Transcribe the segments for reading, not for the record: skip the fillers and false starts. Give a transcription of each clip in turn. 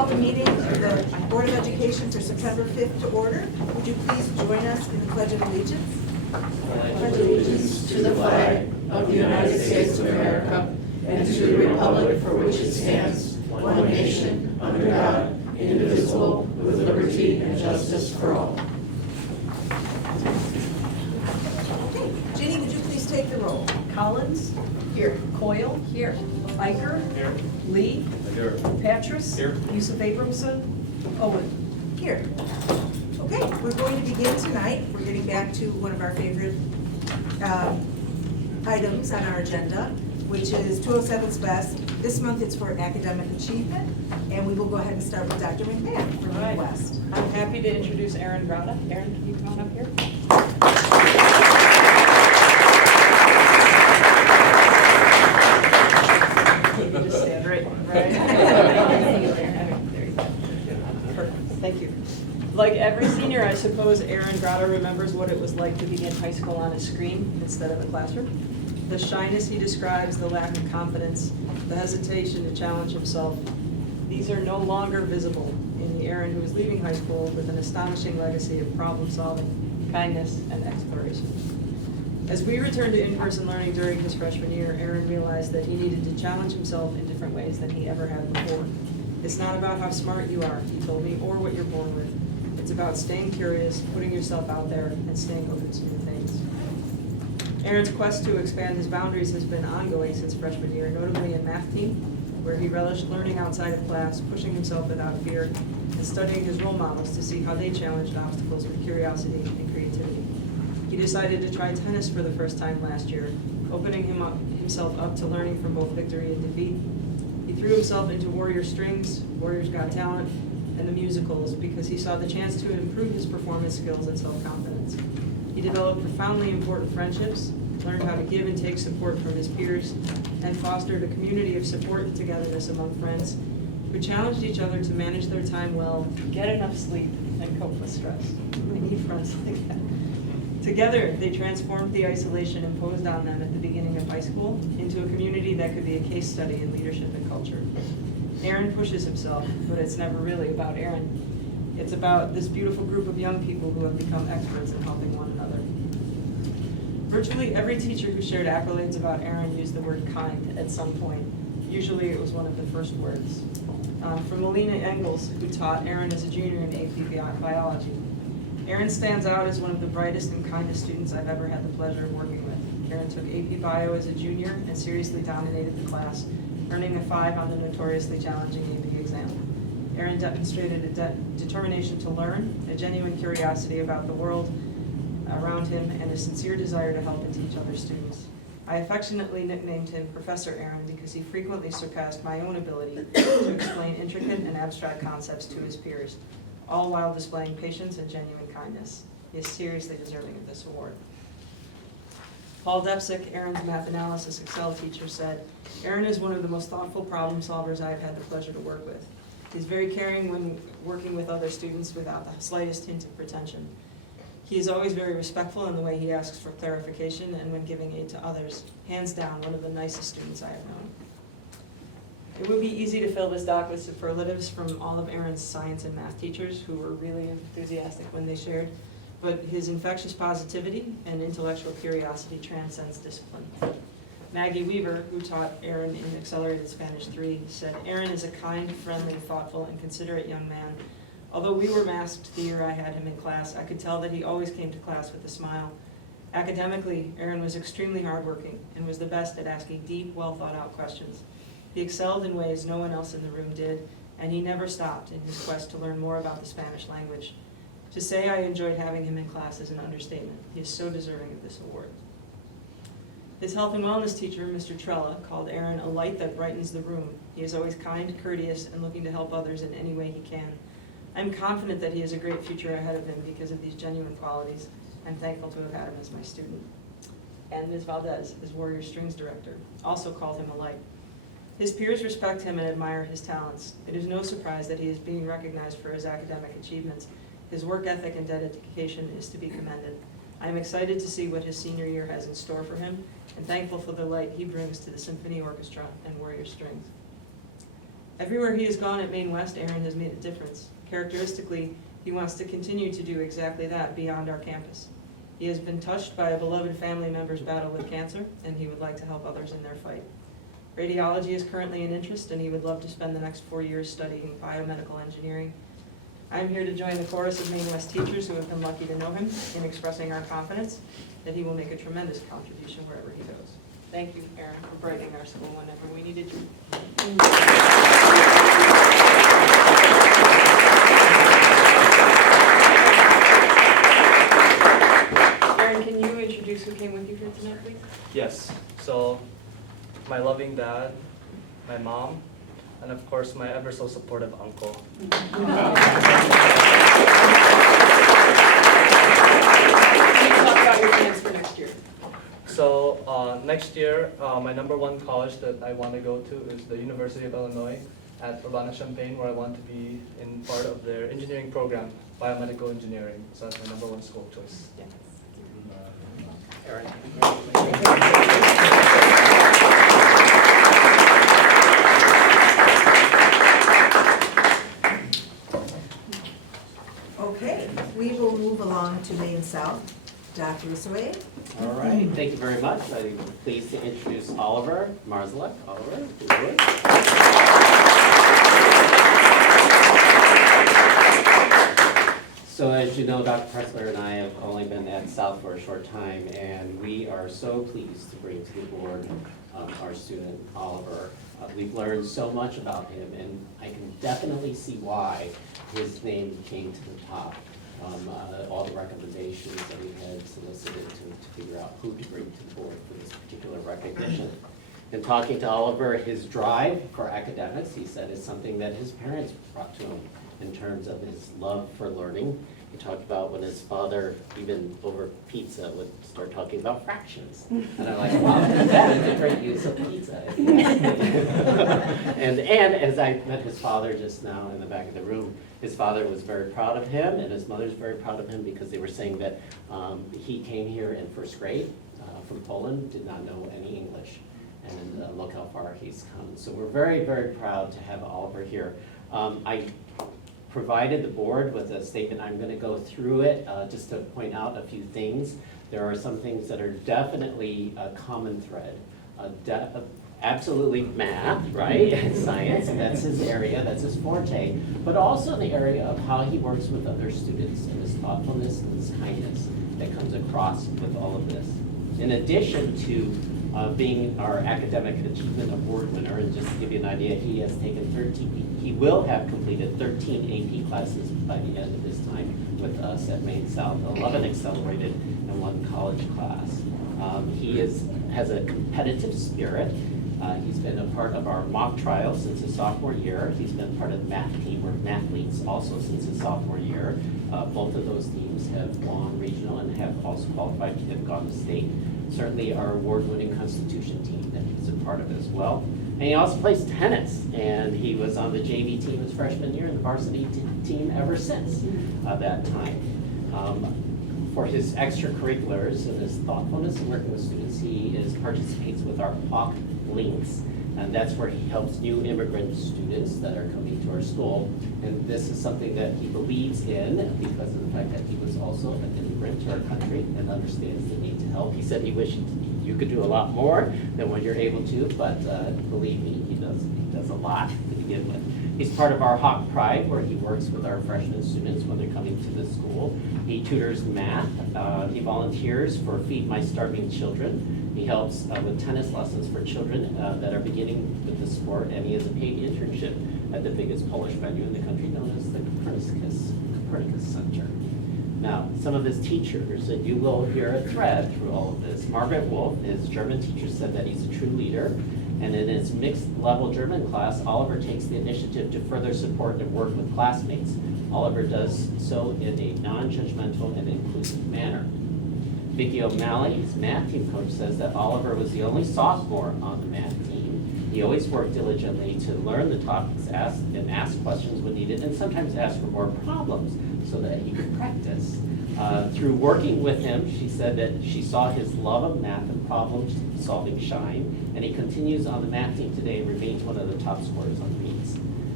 call the meeting of the Board of Education for September 5th to order. Would you please join us in the Pledge of Allegiance? Pledge allegiance to the flag of the United States of America and to the republic for which it stands, one nation, under God, indivisible, with liberty and justice for all. Okay, Ginny, would you please take the roll? Collins. Here. Coyle. Here. Iker. Here. Lee. Here. Patras. Here. Yusuf Abramson. Owen. Here. Okay, we're going to begin tonight. We're getting back to one of our favorite items on our agenda, which is 207's Best. This month it's for academic achievement, and we will go ahead and start with Dr. McMahon from All right. West. I'm happy to introduce Aaron Grada. Aaron, can you come on up here? You can just stand right. There you go. Perfect. Thank you. Like every senior, I suppose Aaron Grada remembers what it was like to begin high school on a screen instead of a classroom. The shyness he describes, the lack of confidence, the hesitation to challenge himself, these are no longer visible in the Aaron who is leaving high school with an astonishing legacy of problem solving, kindness, and exploration. As we returned to in-person learning during his freshman year, Aaron realized that he needed to challenge himself in different ways than he ever had before. It's not about how smart you are, he told me, or what you're born with. It's about staying curious, putting yourself out there, and staying open to new things. Aaron's quest to expand his boundaries has been ongoing since freshman year, notably in math team, where he relished learning outside of class, pushing himself without fear, and studying his role models to see how they challenged obstacles with curiosity and creativity. He decided to try tennis for the first time last year, opening himself up to learning from both victory and defeat. He threw himself into Warrior Strings, Warriors Got Talent, and the musicals because he saw the chance to improve his performance skills and self-confidence. He developed profoundly important friendships, learned how to give and take support from his peers, and fostered a community of support and togetherness among friends who challenged each other to manage their time well, get enough sleep, and cope with stress. We need friends like that. Together, they transformed the isolation imposed on them at the beginning of high school into a community that could be a case study in leadership and culture. Aaron pushes himself, but it's never really about Aaron. It's about this beautiful group of young people who have become experts in helping one another. Virtually every teacher who shared accolades about Aaron used the word kind at some point. Usually it was one of the first words. From Melina Engels, who taught Aaron as a junior in AP Biology. Aaron stands out as one of the brightest and kindest students I've ever had the pleasure of working with. Aaron took AP Bio as a junior and seriously dominated the class, earning a 5 on the notoriously challenging AP exam. Aaron demonstrated a determination to learn, a genuine curiosity about the world around him, and a sincere desire to help and teach other students. I affectionately nicknamed him Professor Aaron because he frequently surpassed my own ability to explain intricate and abstract concepts to his peers, all while displaying patience and genuine kindness. He is seriously deserving of this award. Paul Depsick, Aaron's math analysis Excel teacher, said, "Aaron is one of the most thoughtful problem solvers I have had the pleasure to work with. He's very caring when working with other students without the slightest hint of pretension. He is always very respectful in the way he asks for clarification and when giving aid to others. Hands down, one of the nicest students I have known." It would be easy to fill this doc with superlatives from all of Aaron's science and math teachers who were really enthusiastic when they shared, but his infectious positivity and intellectual curiosity transcends discipline. Maggie Weaver, who taught Aaron in Accelerated Spanish 3, said, "Aaron is a kind, friendly, thoughtful, and considerate young man. Although we were masked the year I had him in class, I could tell that he always came to class with a smile. Academically, Aaron was extremely hardworking and was the best at asking deep, well-thought-out questions. He excelled in ways no one else in the room did, and he never stopped in his quest to learn more about the Spanish language. To say I enjoyed having him in class is an understatement. He is so deserving of this award." His health and wellness teacher, Mr. Trella, called Aaron a light that brightens the room. He is always kind, courteous, and looking to help others in any way he can. I'm confident that he has a great future ahead of him because of these genuine qualities. I'm thankful to have had him as my student. And Ms. Valdez, his Warrior Strings director, also called him a light. His peers respect him and admire his talents. It is no surprise that he is being recognized for his academic achievements. His work ethic and dedication is to be commended. I am excited to see what his senior year has in store for him, and thankful for the light he brings to the Symphony Orchestra and Warrior Strings. Everywhere he has gone at Maine West, Aaron has made a difference. Characteristically, he wants to continue to do exactly that beyond our campus. He has been touched by a beloved family member's battle with cancer, and he would like to help others in their fight. Radiology is currently an interest, and he would love to spend the next 4 years studying biomedical engineering. I'm here to join the chorus of Maine West teachers who have been lucky to know him in expressing our confidence that he will make a tremendous contribution wherever he goes. Thank you, Aaron, for brightening our school whenever we needed you. Aaron, can you introduce who came with you here tonight, please? Yes, so my loving dad, my mom, and of course my ever so supportive uncle. Can you talk about your plans for next year? So next year, my #1 college that I want to go to is the University of Illinois at Urbana-Champaign, where I want to be in part of their engineering program, biomedical engineering. So that's my #1 school choice. Yes. Aaron. Okay, we will move along to Maine South. Dr. Usoe. All right, thank you very much. I'm pleased to introduce Oliver Marzalek. Oliver, if you would. So as you know, Dr. Pressler and I have only been at South for a short time, and we are so pleased to bring to the board our student, Oliver. We've learned so much about him, and I can definitely see why his name came to the top. All the recommendations that we had solicited to figure out who to bring to the board for this particular recognition. In talking to Oliver, his drive for academics, he said, is something that his parents brought to him in terms of his love for learning. He talked about when his father, even over pizza, would start talking about fractions. And I'm like, wow, that is a great use of pizza. and as I met his father just now in the back of the room, his father was very proud of him, and his mother's very proud of him because they were saying that he came here in first grade from Poland, did not know any English, and look how far he's come. So we're very, very proud to have Oliver here. I provided the board with a statement. I'm going to go through it just to point out a few things. There are some things that are definitely a common thread. Absolutely math, right, and science, that's his area, that's his forte, but also the area of how he works with other students and his thoughtfulness and his kindness that comes across with all of this. In addition to being our academic achievement award winner, and just to give you an idea, he has taken he will have completed 13 AP classes by the end of his time with us at Maine South, 11 accelerated and 1 college class. He has a competitive spirit. He's been a part of our mock trial since his sophomore year. He's been part of the math team or mathletes also since his sophomore year. Both of those teams have won regional and have also qualified to have gone to state. Certainly our award-winning Constitution team that he's a part of as well. And he also plays tennis, and he was on the JV team his freshman year and the varsity team ever since that time. For his extracurriculars and his thoughtfulness in working with students, he participates with our Hawk Links, and that's where he helps new immigrant students that are coming to our school. And this is something that he believes in because of the fact that he was also an immigrant to our country and understands the need to help. He said he wished you could do a lot more than what you're able to, but believe me, he does a lot to begin with. He's part of our Hawk Pride, where he works with our freshman students when they're coming to the school. He tutors math. He volunteers for Feed My Starving Children. He helps with tennis lessons for children that are beginning with the sport, and he has a paid internship at the biggest Polish venue in the country known as the Copernicus Center. Now, some of his teachers, and you will hear a thread through all of this. Margaret Wolf, his German teacher, said that he's a true leader. And in his mixed level German class, Oliver takes the initiative to further support and work with classmates. Oliver does so in a non-judgmental and inclusive manner. Vicki O'Malley, his math team coach, says that Oliver was the only sophomore on the math team. He always worked diligently to learn the topics and ask questions when needed, and sometimes ask for more problems so that he could practice. Through working with him, she said that she saw his love of math and problem-solving shine, and he continues on the math team today and remains one of the top scorers on meets.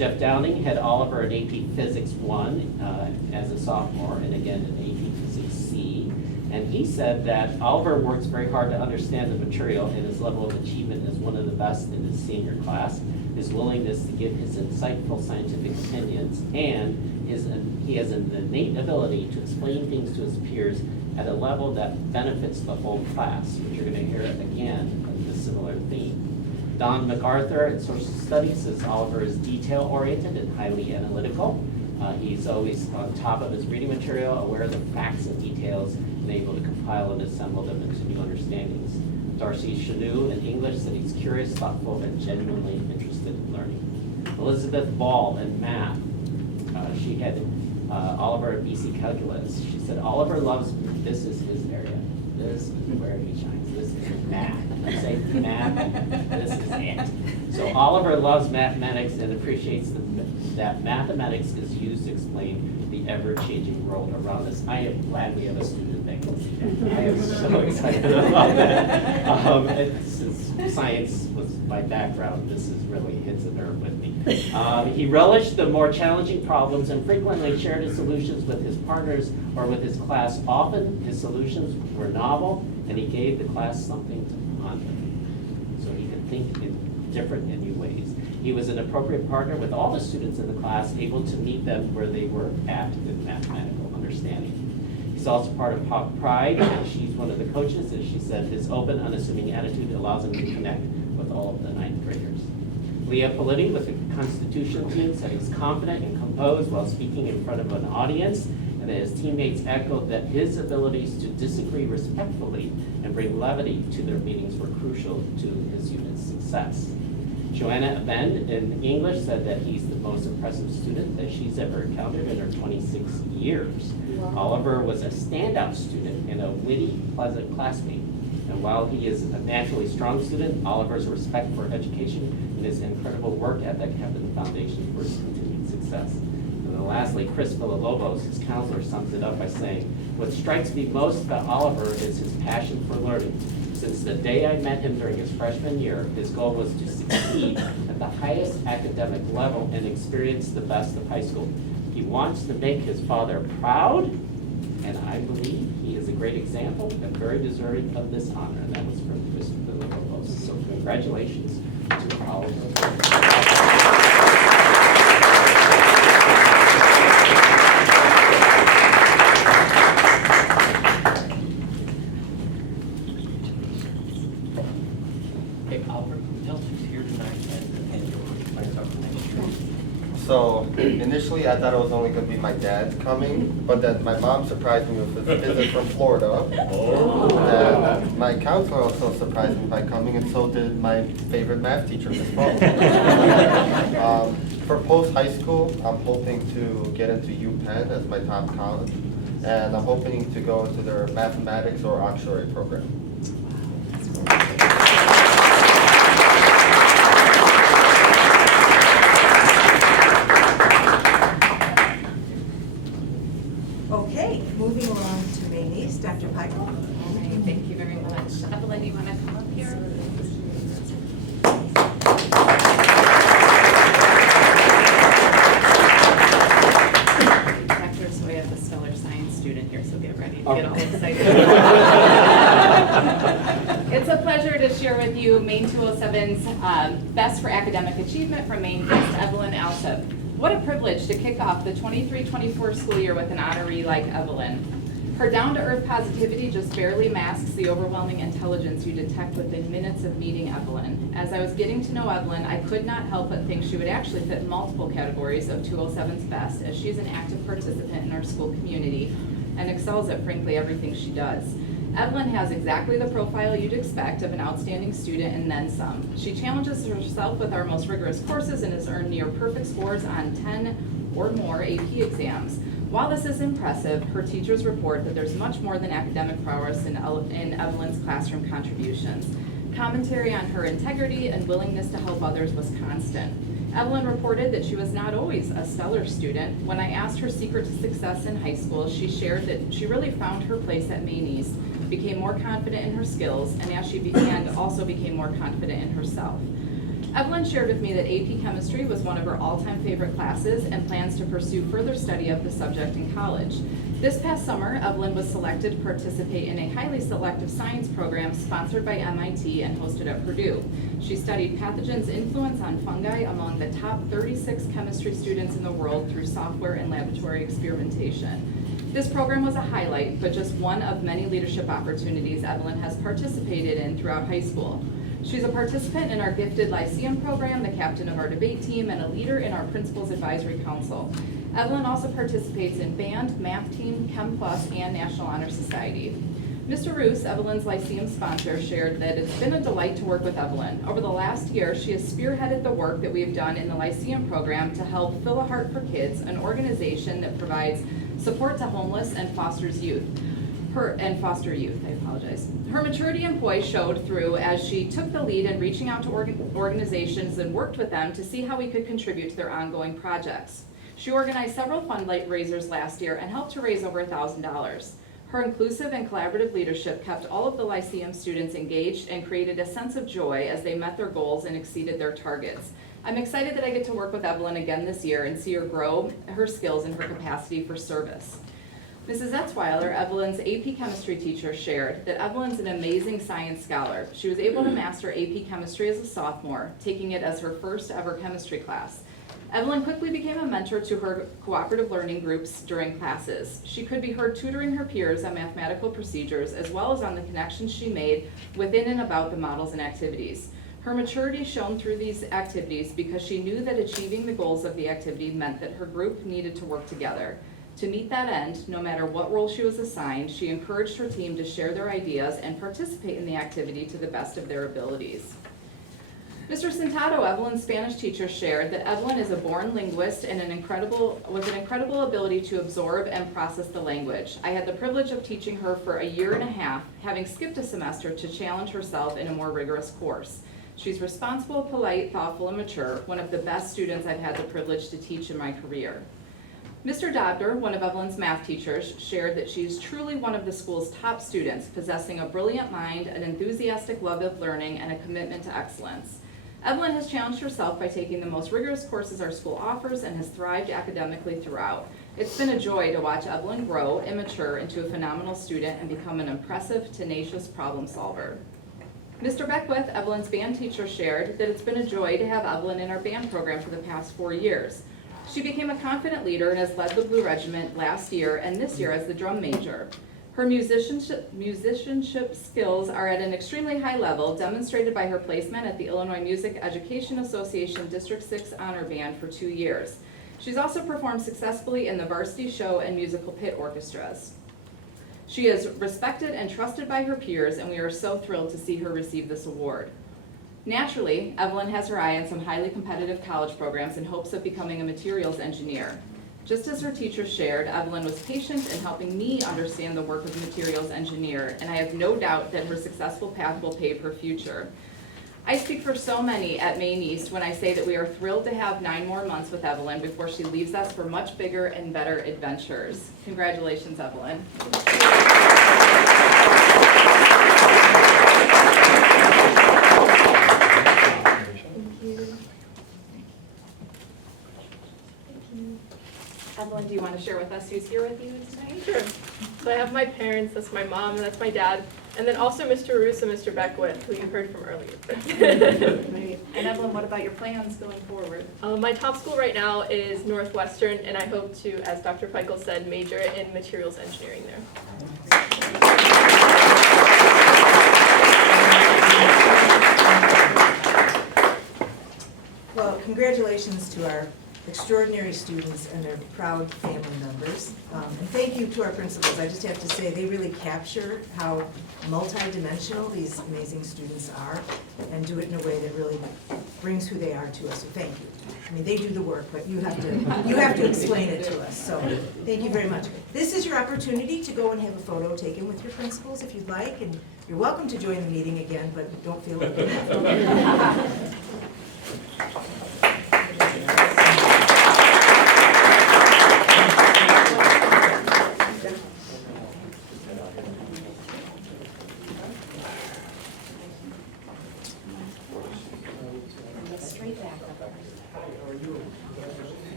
Jeff Downing had Oliver in AP Physics 1 as a sophomore, and again in AP Physics C. And he said that Oliver works very hard to understand the material, and his level of achievement is one of the best in his senior class. His willingness to give his insightful scientific opinions, and he has an innate ability to explain things to his peers at a level that benefits the whole class, which you're going to hear again in a similar theme. Don MacArthur in Social Studies says Oliver is detail-oriented and highly analytical. He's always on top of his reading material, aware of the facts and details, and able to compile and assemble them into new understandings. Darcy Chanou in English said he's curious, thoughtful, and genuinely interested in learning. Elizabeth Ball in math, she had Oliver at BC Calculus. She said, Oliver loves, this is his area. This is where he shines. This is math. I say math, this is it. So Oliver loves mathematics and appreciates that mathematics is used to explain the ever-changing world around us. I am glad we have a student that can see that. I am so excited about that. Since science was my background, this is really hits a nerve with me. He relished the more challenging problems and frequently shared his solutions with his partners or with his class. Often his solutions were novel, and he gave the class something to ponder, so he could think in different and new ways. He was an appropriate partner with all the students in the class, able to meet them where they were at in mathematical understanding. He's also part of Pop Pride, and she's one of the coaches, and she said his open, unassuming attitude allows him to connect with all of the ninth graders. Leah Politti with the Constitution team said he's confident and composed while speaking in front of an audience, and that his teammates echoed that his abilities to disagree respectfully and bring levity to their meetings were crucial to his unit's success. Joanna Abend in English said that he's the most impressive student that she's ever encountered in her 26 years. Wow. Oliver was a standout student and a witty, pleasant classmate. And while he is a naturally strong student, Oliver's respect for education and his incredible work ethic have been the foundation for his continued success. And then lastly, Chris Villalobos, his counselor, sums it up by saying, what strikes me most about Oliver is his passion for learning. Since the day I met him during his freshman year, his goal was to succeed at the highest academic level and experience the best of high school. He wants to make his father proud, and I believe he is a great example and very deserving of this honor. And that was from Chris Villalobos. So congratulations to Oliver. So initially I thought it was only going to be my dad coming, but then my mom surprised me with a visit from Florida. And my counselor also surprised me by coming, and so did my favorite math teacher, Ms. Paul. For post-high school, I'm hoping to get into UPenn as my top college, and I'm hoping to go into their mathematics or auxiliary program. Okay, moving along to Maine East, Dr. Peichel. All right, thank you very much. Evelyn, you want to come up here? Dr. So we have the stellar science student here, so get ready to get all excited. It's a pleasure to share with you Maine 207's Best for Academic Achievement from Maine guest Evelyn Alsop. What a privilege to kick off the 23-24 school year with an honoree like Evelyn. Her down-to-earth positivity just barely masks the overwhelming intelligence you detect within minutes of meeting Evelyn. As I was getting to know Evelyn, I could not help but think she would actually fit multiple categories of 207's best, as she's an active participant in our school community and excels at frankly everything she does. Evelyn has exactly the profile you'd expect of an outstanding student and then some. She challenges herself with our most rigorous courses and has earned near perfect scores on 10 or more AP exams. While this is impressive, her teachers report that there's much more than academic prowess in Evelyn's classroom contributions. Commentary on her integrity and willingness to help others was constant. Evelyn reported that she was not always a stellar student. When I asked her secret to success in high school, she shared that she really found her place at Maine East, became more confident in her skills, and as she began, also became more confident in herself. Evelyn shared with me that AP Chemistry was one of her all-time favorite classes and plans to pursue further study of the subject in college. This past summer, Evelyn was selected to participate in a highly selective science program sponsored by MIT and hosted at Purdue. She studied pathogens' influence on fungi among the top 36 chemistry students in the world through software and laboratory experimentation. This program was a highlight, but just one of many leadership opportunities Evelyn has participated in throughout high school. She's a participant in our Gifted Lyceum program, the captain of our debate team, and a leader in our Principals Advisory Council. Evelyn also participates in band, math team, Chem Plus, and National Honor Society. Mr. Roos, Evelyn's Lyceum sponsor, shared that it's been a delight to work with Evelyn. Over the last year, she has spearheaded the work that we have done in the Lyceum program to help Fill a Heart for Kids, an organization that provides support to homeless and fosters youth. Her maturity and poise showed through as she took the lead in reaching out to organizations and worked with them to see how we could contribute to their ongoing projects. She organized several fundraisers last year and helped to raise over $1,000. Her inclusive and collaborative leadership kept all of the Lyceum students engaged and created a sense of joy as they met their goals and exceeded their targets. I'm excited that I get to work with Evelyn again this year and see her grow her skills and her capacity for service. Mrs. Etzweiler, Evelyn's AP Chemistry teacher, shared that Evelyn's an amazing science scholar. She was able to master AP Chemistry as a sophomore, taking it as her first ever chemistry class. Evelyn quickly became a mentor to her cooperative learning groups during classes. She could be heard tutoring her peers on mathematical procedures as well as on the connections she made within and about the models and activities. Her maturity shone through these activities because she knew that achieving the goals of the activity meant that her group needed to work together. To meet that end, no matter what role she was assigned, she encouraged her team to share their ideas and participate in the activity to the best of their abilities. Mr. Sentado, Evelyn's Spanish teacher, shared that Evelyn is a born linguist and with an incredible ability to absorb and process the language. I had the privilege of teaching her for a year and a half, having skipped a semester to challenge herself in a more rigorous course. She's responsible, polite, thoughtful, and mature, one of the best students I've had the privilege to teach in my career. Mr. Dobder, one of Evelyn's math teachers, shared that she's truly one of the school's top students, possessing a brilliant mind, an enthusiastic love of learning, and a commitment to excellence. Evelyn has challenged herself by taking the most rigorous courses our school offers and has thrived academically throughout. It's been a joy to watch Evelyn grow and mature into a phenomenal student and become an impressive, tenacious problem solver. Mr. Beckwith, Evelyn's band teacher, shared that it's been a joy to have Evelyn in our band program for the past 4 years. She became a confident leader and has led the Blue Regiment last year and this year as the drum major. Her musicianship skills are at an extremely high level, demonstrated by her placement at the Illinois Music Education Association District 6 Honor Band for 2 years. She's also performed successfully in the varsity show and musical pit orchestras. She is respected and trusted by her peers, and we are so thrilled to see her receive this award. Naturally, Evelyn has her eye on some highly competitive college programs in hopes of becoming a materials engineer. Just as her teacher shared, Evelyn was patient in helping me understand the work of a materials engineer, and I have no doubt that her successful path will pave her future. I speak for so many at Maine East when I say that we are thrilled to have 9 more months with Evelyn before she leaves us for much bigger and better adventures. Congratulations, Evelyn. Evelyn, do you want to share with us who's here with you tonight? Sure. So I have my parents, that's my mom, and that's my dad, and then also Mr. Roos and Mr. Beckwith, who you heard from earlier. Great. And Evelyn, what about your plans going forward? My top school right now is Northwestern, and I hope to, as Dr. Peichel said, major in materials engineering there. Well, congratulations to our extraordinary students and their proud family members. And thank you to our principals. I just have to say, they really capture how multidimensional these amazing students are and do it in a way that really brings who they are to us. So thank you. I mean, they do the work, but you have to explain it to us. So thank you very much. This is your opportunity to go and have a photo taken with your principals if you'd like, and you're welcome to join the meeting again, but don't feel like you have to.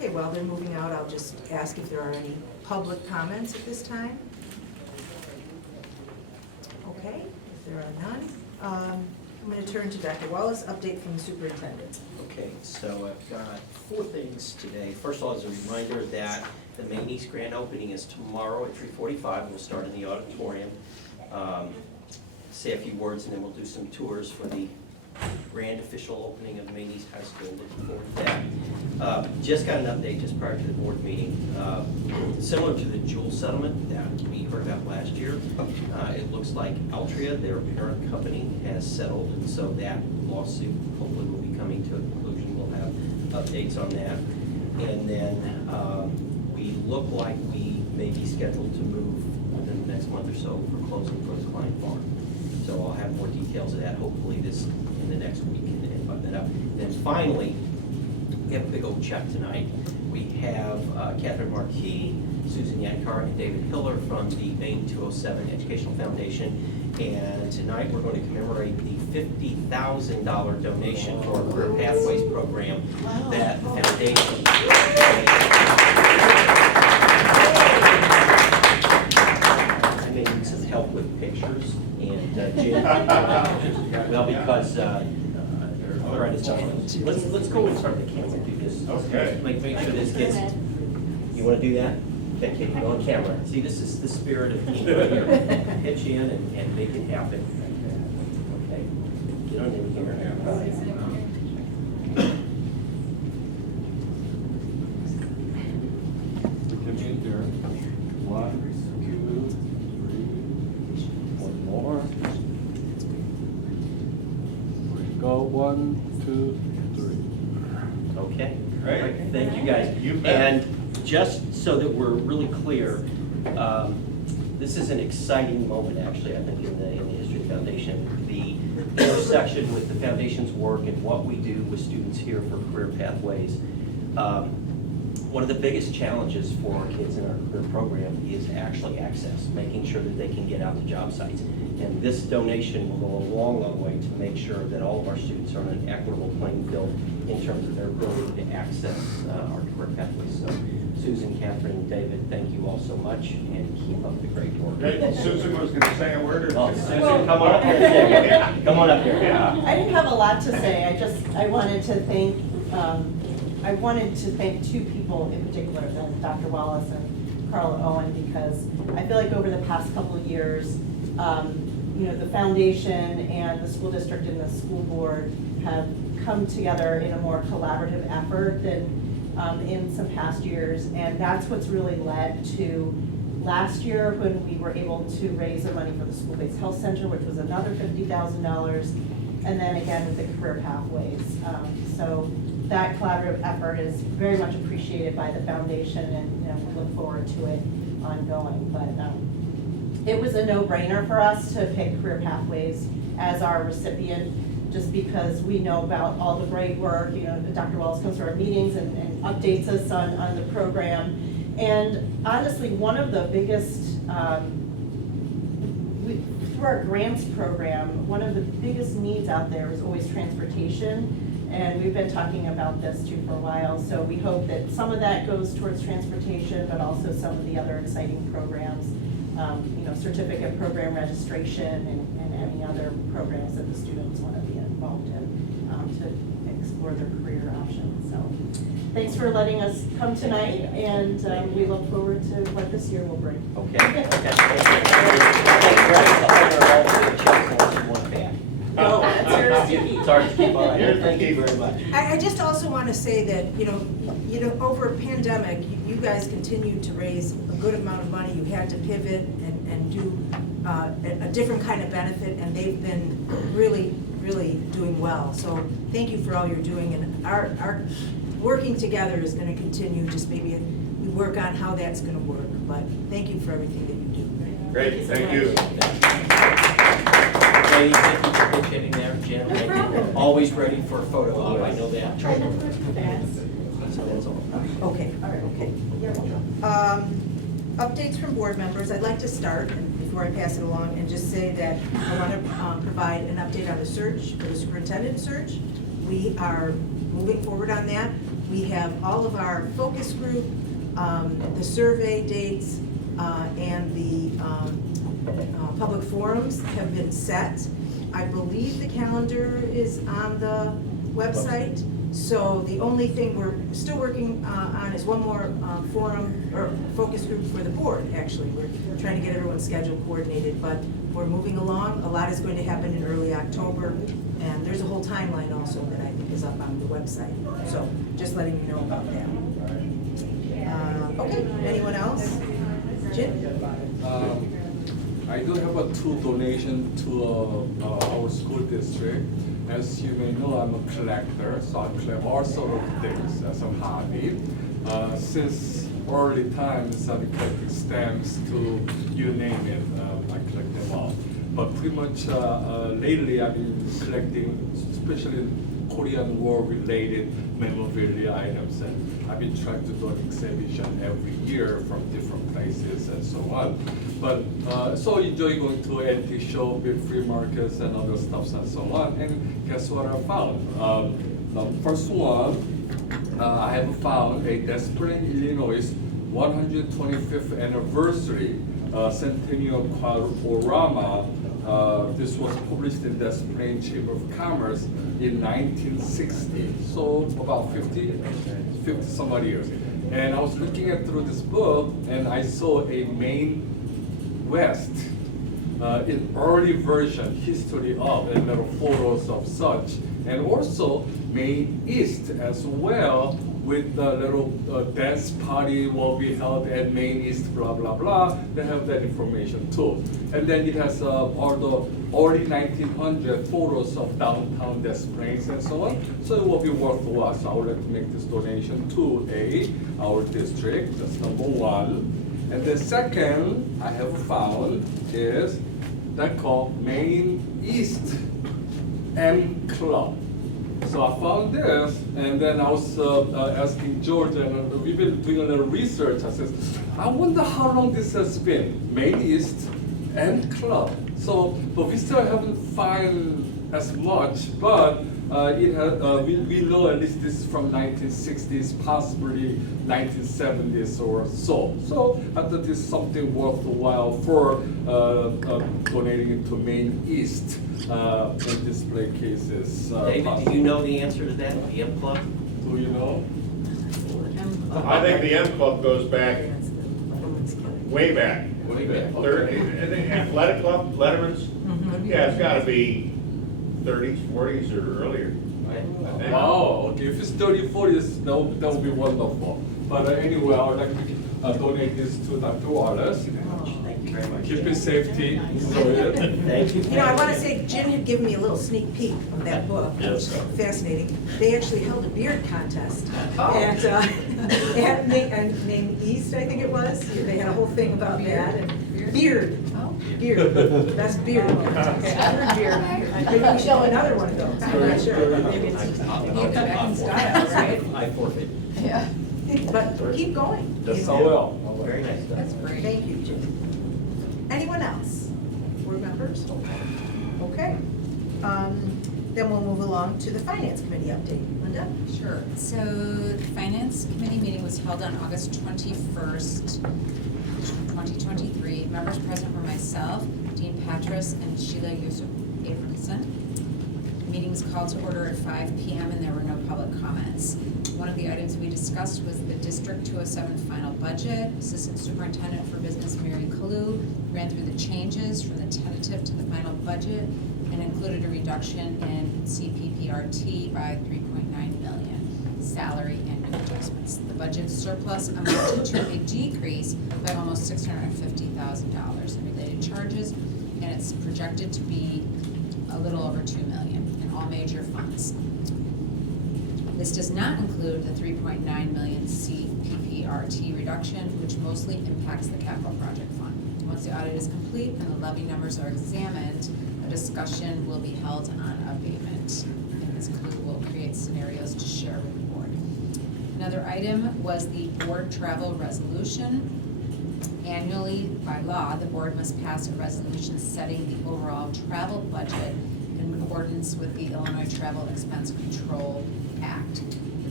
Okay, while they're moving out, I'll just ask if there are any public comments at this time. Okay, if there are none, I'm going to turn to Dr. Wallace, update from the superintendent. Okay, so I've got 4 things today. First of all, as a reminder that the Maine East grand opening is tomorrow at 3:45. We'll start in the auditorium. Say a few words, and then we'll do some tours for the grand official opening of Maine East High School. Looking forward to that. Just got an update just prior to the board meeting. Similar to the Juul settlement that we heard about last year, it looks like Altria, their parent company, has settled, and so that lawsuit hopefully will be coming to a conclusion. We'll have updates on that. And then we look like we may be scheduled to move within the next month or so for closing for the Klein Farm. So I'll have more details of that hopefully in the next week and button that up. Then finally, we have a big old check tonight. We have Catherine Marquis, Susan Yankar, and David Hiller from the Maine 207 Educational Foundation. And tonight we're going to commemorate the $50,000 donation for our Career Pathways program that the foundation I may need some help with pictures and Jim. Well, because let's go in front of the camera and do this. Okay. Make sure this gets. You want to do that? Okay, Katie, go on camera. See, this is the spirit of team right here. Pitch in and make it happen. Okay. Get on in here. One, two, 3. One more. Go 1, 2, 3. Okay. Great. Thank you, guys. You bet. And just so that we're really clear, this is an exciting moment, actually, I think, in the history of the foundation. The intersection with the foundation's work and what we do with students here for Career Pathways. One of the biggest challenges for our kids in our career program is actually access, making sure that they can get out to job sites. And this donation will go a long, long way to make sure that all of our students are on an equitable playing field in terms of their ability to access our career pathways. So Susan, Catherine, and David, thank you all so much, and keep up the great work. Hey, Susan was going to say a word or Oh, two. Susan, come on up here. Yeah. Come on up here. I didn't have a lot to say. I wanted to thank 2 people in particular, Dr. Wallace and Carla Owen, because I feel like over the past couple of years, the foundation and the school district and the school board have come together in a more collaborative effort than in some past years, and that's what's really led to last year when we were able to raise the money for the school-based health center, which was another $50,000, and then again with the career pathways. So that collaborative effort is very much appreciated by the foundation, and we look forward to it ongoing. But it was a no-brainer for us to pick Career Pathways as our recipient, just because we know about all the great work. Dr. Wallace comes to our meetings and updates us on the program. And honestly, one of the biggest, through our grants program, one of the biggest needs out there is always transportation. And we've been talking about this too for a while. So we hope that some of that goes towards transportation, but also some of the other exciting programs, certificate program registration and any other programs that the students want to be involved in to explore their career options. So thanks for letting us come tonight, and we look forward to what this year will bring. Okay. No, that's yours to keep. Sorry to keep on. Thank you very much. I just also want to say that, over a pandemic, you guys continued to raise a good amount of money. You had to pivot and do a different kind of benefit, and they've been really, really doing well. So thank you for all you're doing, and our working together is going to continue. Just maybe we work on how that's going to work, but thank you for everything that you do. Great, thank you. Ladies, thank you for pitching there, Jen. Thank you. Always ready for a photo op, I know that. So that's all. Okay, all right, okay. Updates from board members. I'd like to start, before I pass it along, and just say that I want to provide an update on the search, for the superintendent search. We are moving forward on that. We have all of our focus group, the survey dates, and the public forums have been set. I believe the calendar is on the website. So the only thing we're still working on is one more forum or focus group for the board, actually. We're trying to get everyone's schedule coordinated, but we're moving along. A lot is going to happen in early October, and there's a whole timeline also that I think is up on the website. So just letting you know about that. Okay, anyone else? Jim? I do have a two donation to our school district. As you may know, I'm a collector, so I collect all sort of things as a hobby. Since early times, I'm collecting stamps to you name it, I collect them all. But pretty much lately, I've been collecting, especially Korean War-related memorabilia items, and I've been trying to do an exhibition every year from different places and so on. But so enjoy going to antique show, big flea markets, and other stuffs and so on. And guess what I found? The first one, I have found a Des Plaines, Illinois 125th anniversary Centennial Quadorama. This was published in Des Plaines Chamber of Commerce in 1960, so about 50 some odd years. And I was looking at through this book, and I saw a Maine West in early version, history of, and little photos of such, and also Maine East as well, with the little dance party will be held at Maine East, blah, blah, blah. They have that information too. And then it has all the early 1900 photos of downtown Des Plaines and so on. So it will be worthwhile. So I would like to make this donation to our district. That's number one. And the second I have found is that called Maine East M Club. So I found this, and then I was asking George, and we've been doing a little research. I said, I wonder how long this has been, Maine East M Club. So, but we still haven't found as much, but it has, we know at least this is from 1960s, possibly 1970s or so. So I thought this is something worthwhile for donating it to Maine East in display cases. David, do you know the answer to that, the M Club? Do you know? I think the M Club goes back, way back. Way back. I think athletic club, Letterman's, yeah, it's gotta be 30s, 40s or earlier. I think. Wow, okay, if it's 30, 40s, that would be wonderful. But anyway, I would like to donate this to Dr. Wallace. Thank you very much. Keep it safety. Thank you. You know, I want to say, Jim had given me a little sneak peek of that book, which was fascinating. They actually held a beard contest at Maine East, I think it was. They had a whole thing about that, and beard, best beard. Okay, I heard beard. Maybe we show another one of those, I'm not sure. You come back in style, right? I forfeit. Yeah. But keep going. That's so well. Very nice. That's great. Thank you, Jim. Anyone else? Board members? Okay. Then we'll move along to the Finance Committee update. Linda? Sure. So the Finance Committee meeting was held on August 21st, 2023. Members present were myself, Dean Patras, and Sheila Yusuf Abramson. The meeting was called to order at 5 p.m. and there were no public comments. One of the items we discussed was the District 207 final budget. Assistant Superintendent for Business Mary Kalu ran through the changes from the tentative to the final budget and included a reduction in CPPRT by $3.9 million, salary and new adjustments. The budget surplus amounted to a decrease by almost $650,000 in related charges, and it's projected to be a little over $2 million in all major funds. This does not include the $3.9 million CPPRT reduction, which mostly impacts the capital project fund. Once the audit is complete and the levy numbers are examined, a discussion will be held on abatement. And this will create scenarios to share with the board. Another item was the board travel resolution. Annually, by law, the board must pass a resolution setting the overall travel budget in accordance with the Illinois Travel Expense Control Act. The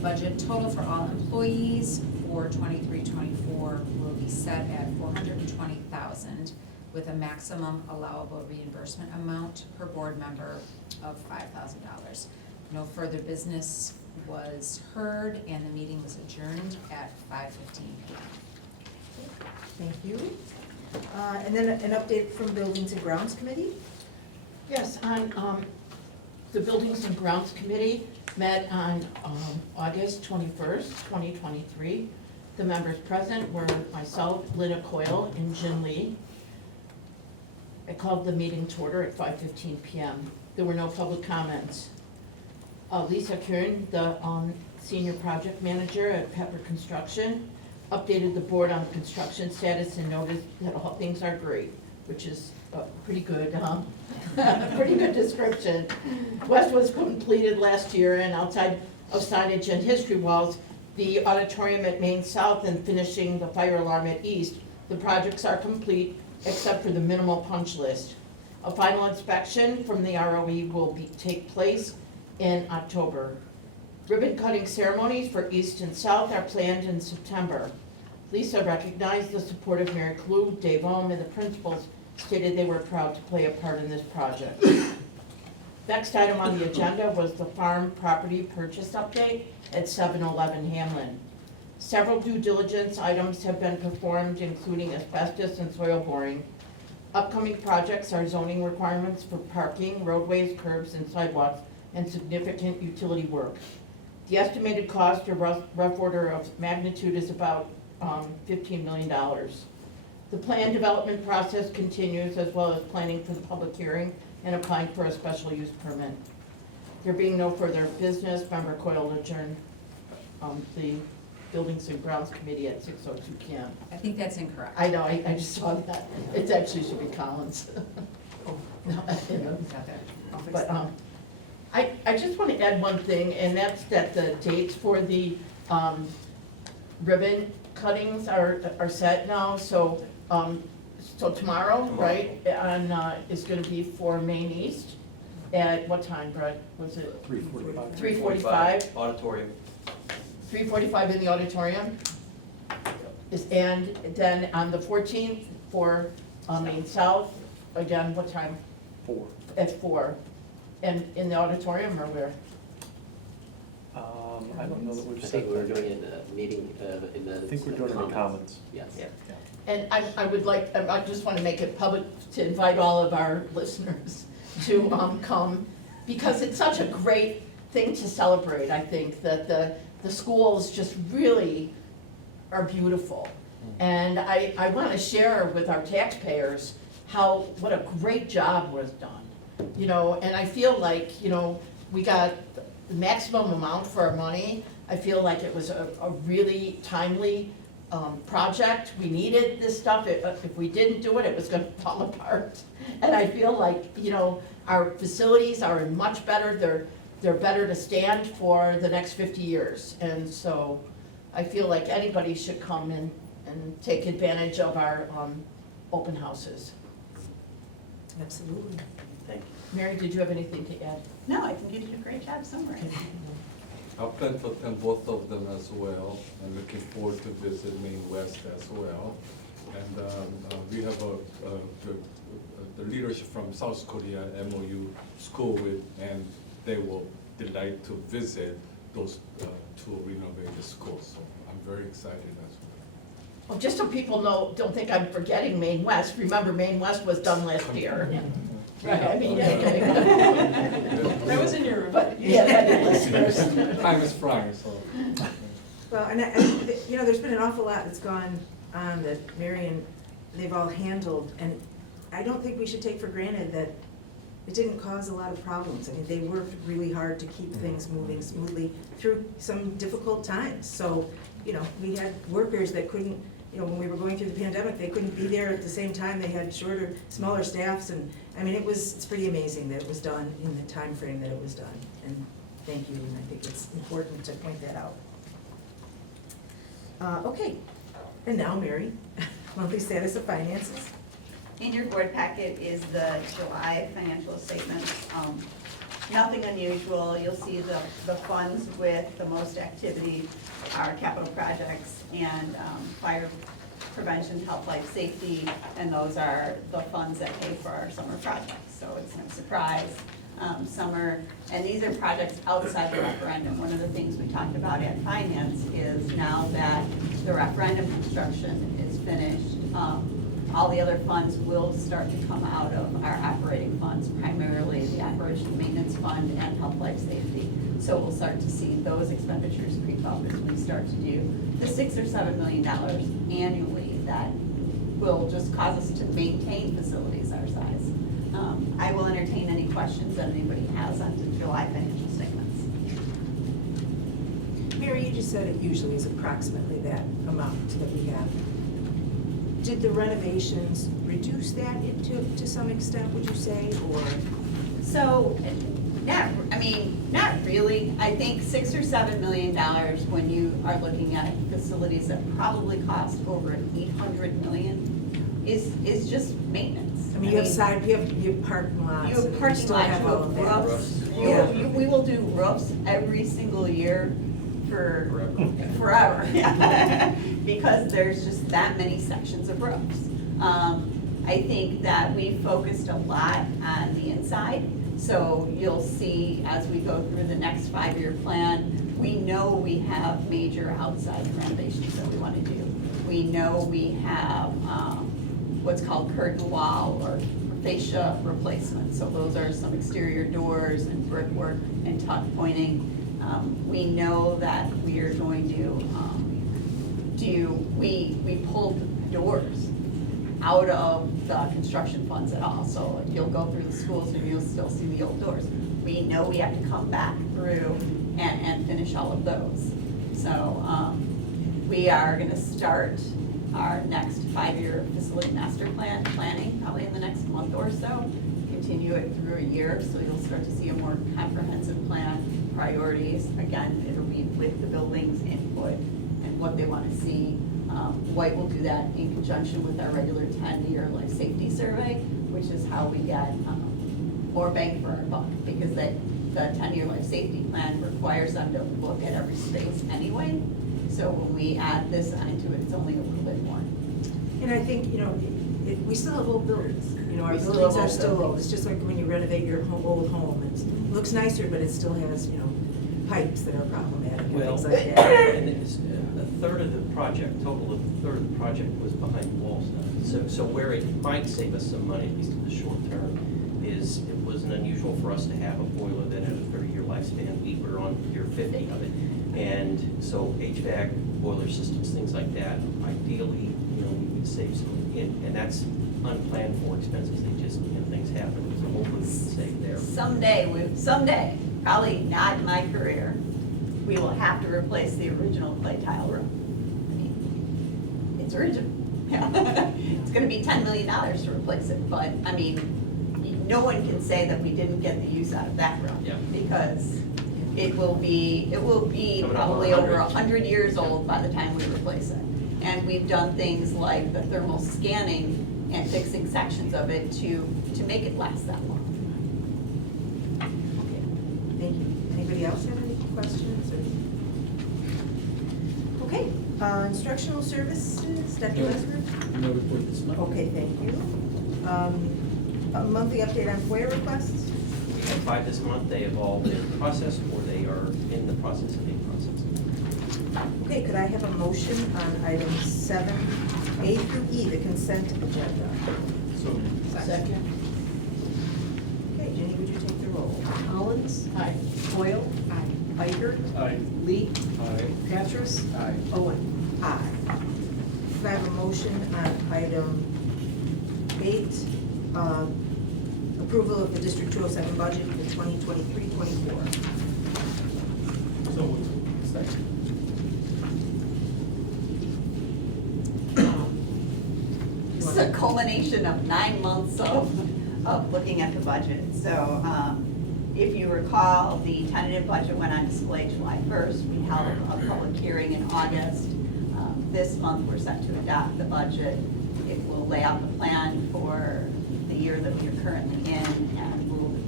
Budget total for all employees for 23-24 will be set at $420,000 with a maximum allowable reimbursement amount per board member of $5,000. No further business was heard and the meeting was adjourned at 5:15 p.m. Thank you. And then an update from Buildings and Grounds Committee. Yes, on, the Buildings and Grounds Committee met on August 21st, 2023. The members present were myself, Linda Coyle, and Jin Lee. I called the meeting to order at 5:15 p.m. There were no public comments. Lisa Kieran, the Senior Project Manager at Pepper Construction, updated the board on construction status and noticed that all things are great, which is pretty good, pretty good description. West was completed last year, and outside of signage and history walls, the auditorium at Main South and finishing the fire alarm at East, the projects are complete except for the minimal punch list. A final inspection from the ROE will take place in October. Ribbon cutting ceremonies for East and South are planned in September. Lisa recognized the support of Mary Klug, Dave Ohm, and the principals stated they were proud to play a part in this project. Next item on the agenda was the farm property purchase update at 711 Hamlin. Several due diligence items have been performed, including asbestos and soil boring. Upcoming projects are zoning requirements for parking, roadways, curbs, and sidewalks, and significant utility work. The estimated cost, or rough order of magnitude, is about $15 million. The plan development process continues, as well as planning for the public hearing and applying for a special use permit. There being no further business, Member Coyle adjourned the Buildings and Grounds Committee at 6:02 p.m. I think that's incorrect. I know, I just saw that. It actually should be Collins. No, you know. Got that. I'll fix But that. I just want to add one thing, and that's that the dates for the ribbon cuttings are set now. So tomorrow, right, and is going to be for Main East at what time, Brett? Was it 3:45. 3:45? Auditorium. 3:45 in the auditorium? And then on the 14th for Main South, again, what time? 4. At 4. And in the auditorium or where? I don't know that I we've think said we're that. doing it in the meeting, in the. I think we're doing it in the Commons. Yes. Yeah. And I would like, I just want to make it public to invite all of our listeners to come, because it's such a great thing to celebrate, I think, that the schools just really are beautiful. And I want to share with our taxpayers what a great job was done. You know, and I feel like, you know, we got the maximum amount for our money. I feel like it was a really timely project. We needed this stuff. If we didn't do it, it was gonna fall apart. And I feel like, you know, our facilities are in much better, they're better to stand for the next 50 years. And so I feel like anybody should come and take advantage of our open houses. Absolutely. Thank you. Mary, did you have anything to add? No, I think you did a great job summarizing. I plan to attend both of them as well. I'm looking forward to visit Maine West as well. And we have the leadership from South Korea MOU school with, and they will delight to visit those two renovated schools. So I'm very excited as well. Well, just so people know, don't think I'm forgetting Maine West. Remember, Maine West was done last year. Right, I mean, That was in your. but, yeah, the listeners. Time is flying, so. Well, and you know, there's been an awful lot that's gone on that Mary and they've all handled, and I don't think we should take for granted that it didn't cause a lot of problems. I mean, they worked really hard to keep things moving smoothly through some difficult times. So, you know, we had workers that couldn't, you know, when we were going through the pandemic, they couldn't be there at the same time. They had shorter, smaller staffs, and, I mean, it's pretty amazing that it was done in the time frame that it was done. And thank you, and I think it's important to point that out. Okay, and now Mary, monthly status of finances. In your board packet is the July financial statements. nothing unusual. You'll see the funds with the most activity are capital projects and fire prevention, health, life, safety, and those are the funds that pay for our summer projects. So it's no surprise. Summer, and these are projects outside the referendum. One of the things we talked about at finance is now that the referendum construction is finished, all the other funds will start to come out of our operating funds, primarily the operation maintenance fund and health, life, safety. So we'll start to see those expenditures creep up as we start to do the $6 or $7 million annually that will just cause us to maintain facilities our size. I will entertain any questions that anybody has on the July financial statements. Mary, you just said it usually is approximately that amount that we have. Did the renovations reduce that to some extent, would you say, or? So, not really. I think $6 or $7 million when you are looking at facilities that probably cost over $800 million is just maintenance. I mean, you have parking lots. You have and parking still lots, have you all have of that. roofs. Yeah. We will do roofs every single year for forever. Because there's just that many sections of roofs. I think that we focused a lot on the inside. So you'll see as we go through the next 5-year plan, we know we have major outside renovations that we want to do. We know we have what's called curtain wall or fascia replacement. So those are some exterior doors and brickwork and tuck pointing. We know that we are going to we pulled doors out of the construction funds at all. So you'll go through the schools and you'll still see the old doors. We know we have to come back through and finish all of those. So we are gonna start our next 5-year facility master planning, probably in the next month or so. Continue it through a year, so you'll start to see a more comprehensive plan, priorities. Again, it'll be with the building's input and what they wanna see. White will do that in conjunction with our regular 10-year life safety survey, which is how we get more bang for our buck, because the 10-year life safety plan requires them to look at every space anyway. So when we add this onto it, it's only a little bit more. And I think, we still have old buildings. Our We still buildings have are old still old. buildings. It's just like when you renovate your old home. It looks nicer, but it still has, pipes that are problematic and Well, things like that. and it's, a third of the project, total of a third of the project was behind walls. So where it might save us some money, at least in the short term, is it wasn't unusual for us to have a boiler that had a 30-year lifespan. We were on year 50 of it. And so HVAC, boiler systems, things like that, ideally, we would save some, and that's unplanned for expenses. They just, things happen, so hopefully we can save there. Someday, probably not in my career, we will have to replace the original clay tile roof. I mean, it's original. It's gonna be $10 million to replace it, but, I mean, no one can say that we didn't get the use out of that roof. Yeah. Because it will be Coming up on probably over 100. 100 years old by the time we replace it. And we've done things like the thermal scanning and fixing sections of it to make it last that long. Okay, thank you. Anybody else have any questions? Okay, instructional services, Dr. Westbrook? No report this month. Okay, thank you. A monthly update on FOIA requests? We had 5 this month. They have all been processed, or they are in the process of being processed. Okay, could I have a motion on items 7A through E, the consent agenda? So, Second. Okay, Jenny, would you take the roll? Collins? Aye. Hoyle? Aye. Biker? aye. Lee? Aye. Patras? Aye. Owen? Aye. Could I have a motion on item 8, approval of the District 207 budget for 2023-24? So moved. Second. This is a culmination of 9 months of looking at the budget. So if you recall, the tentative budget went on display July 1st. We held a public hearing in August. This month, we're set to adopt the budget. It will lay out the plan for the year that we are currently in, and we'll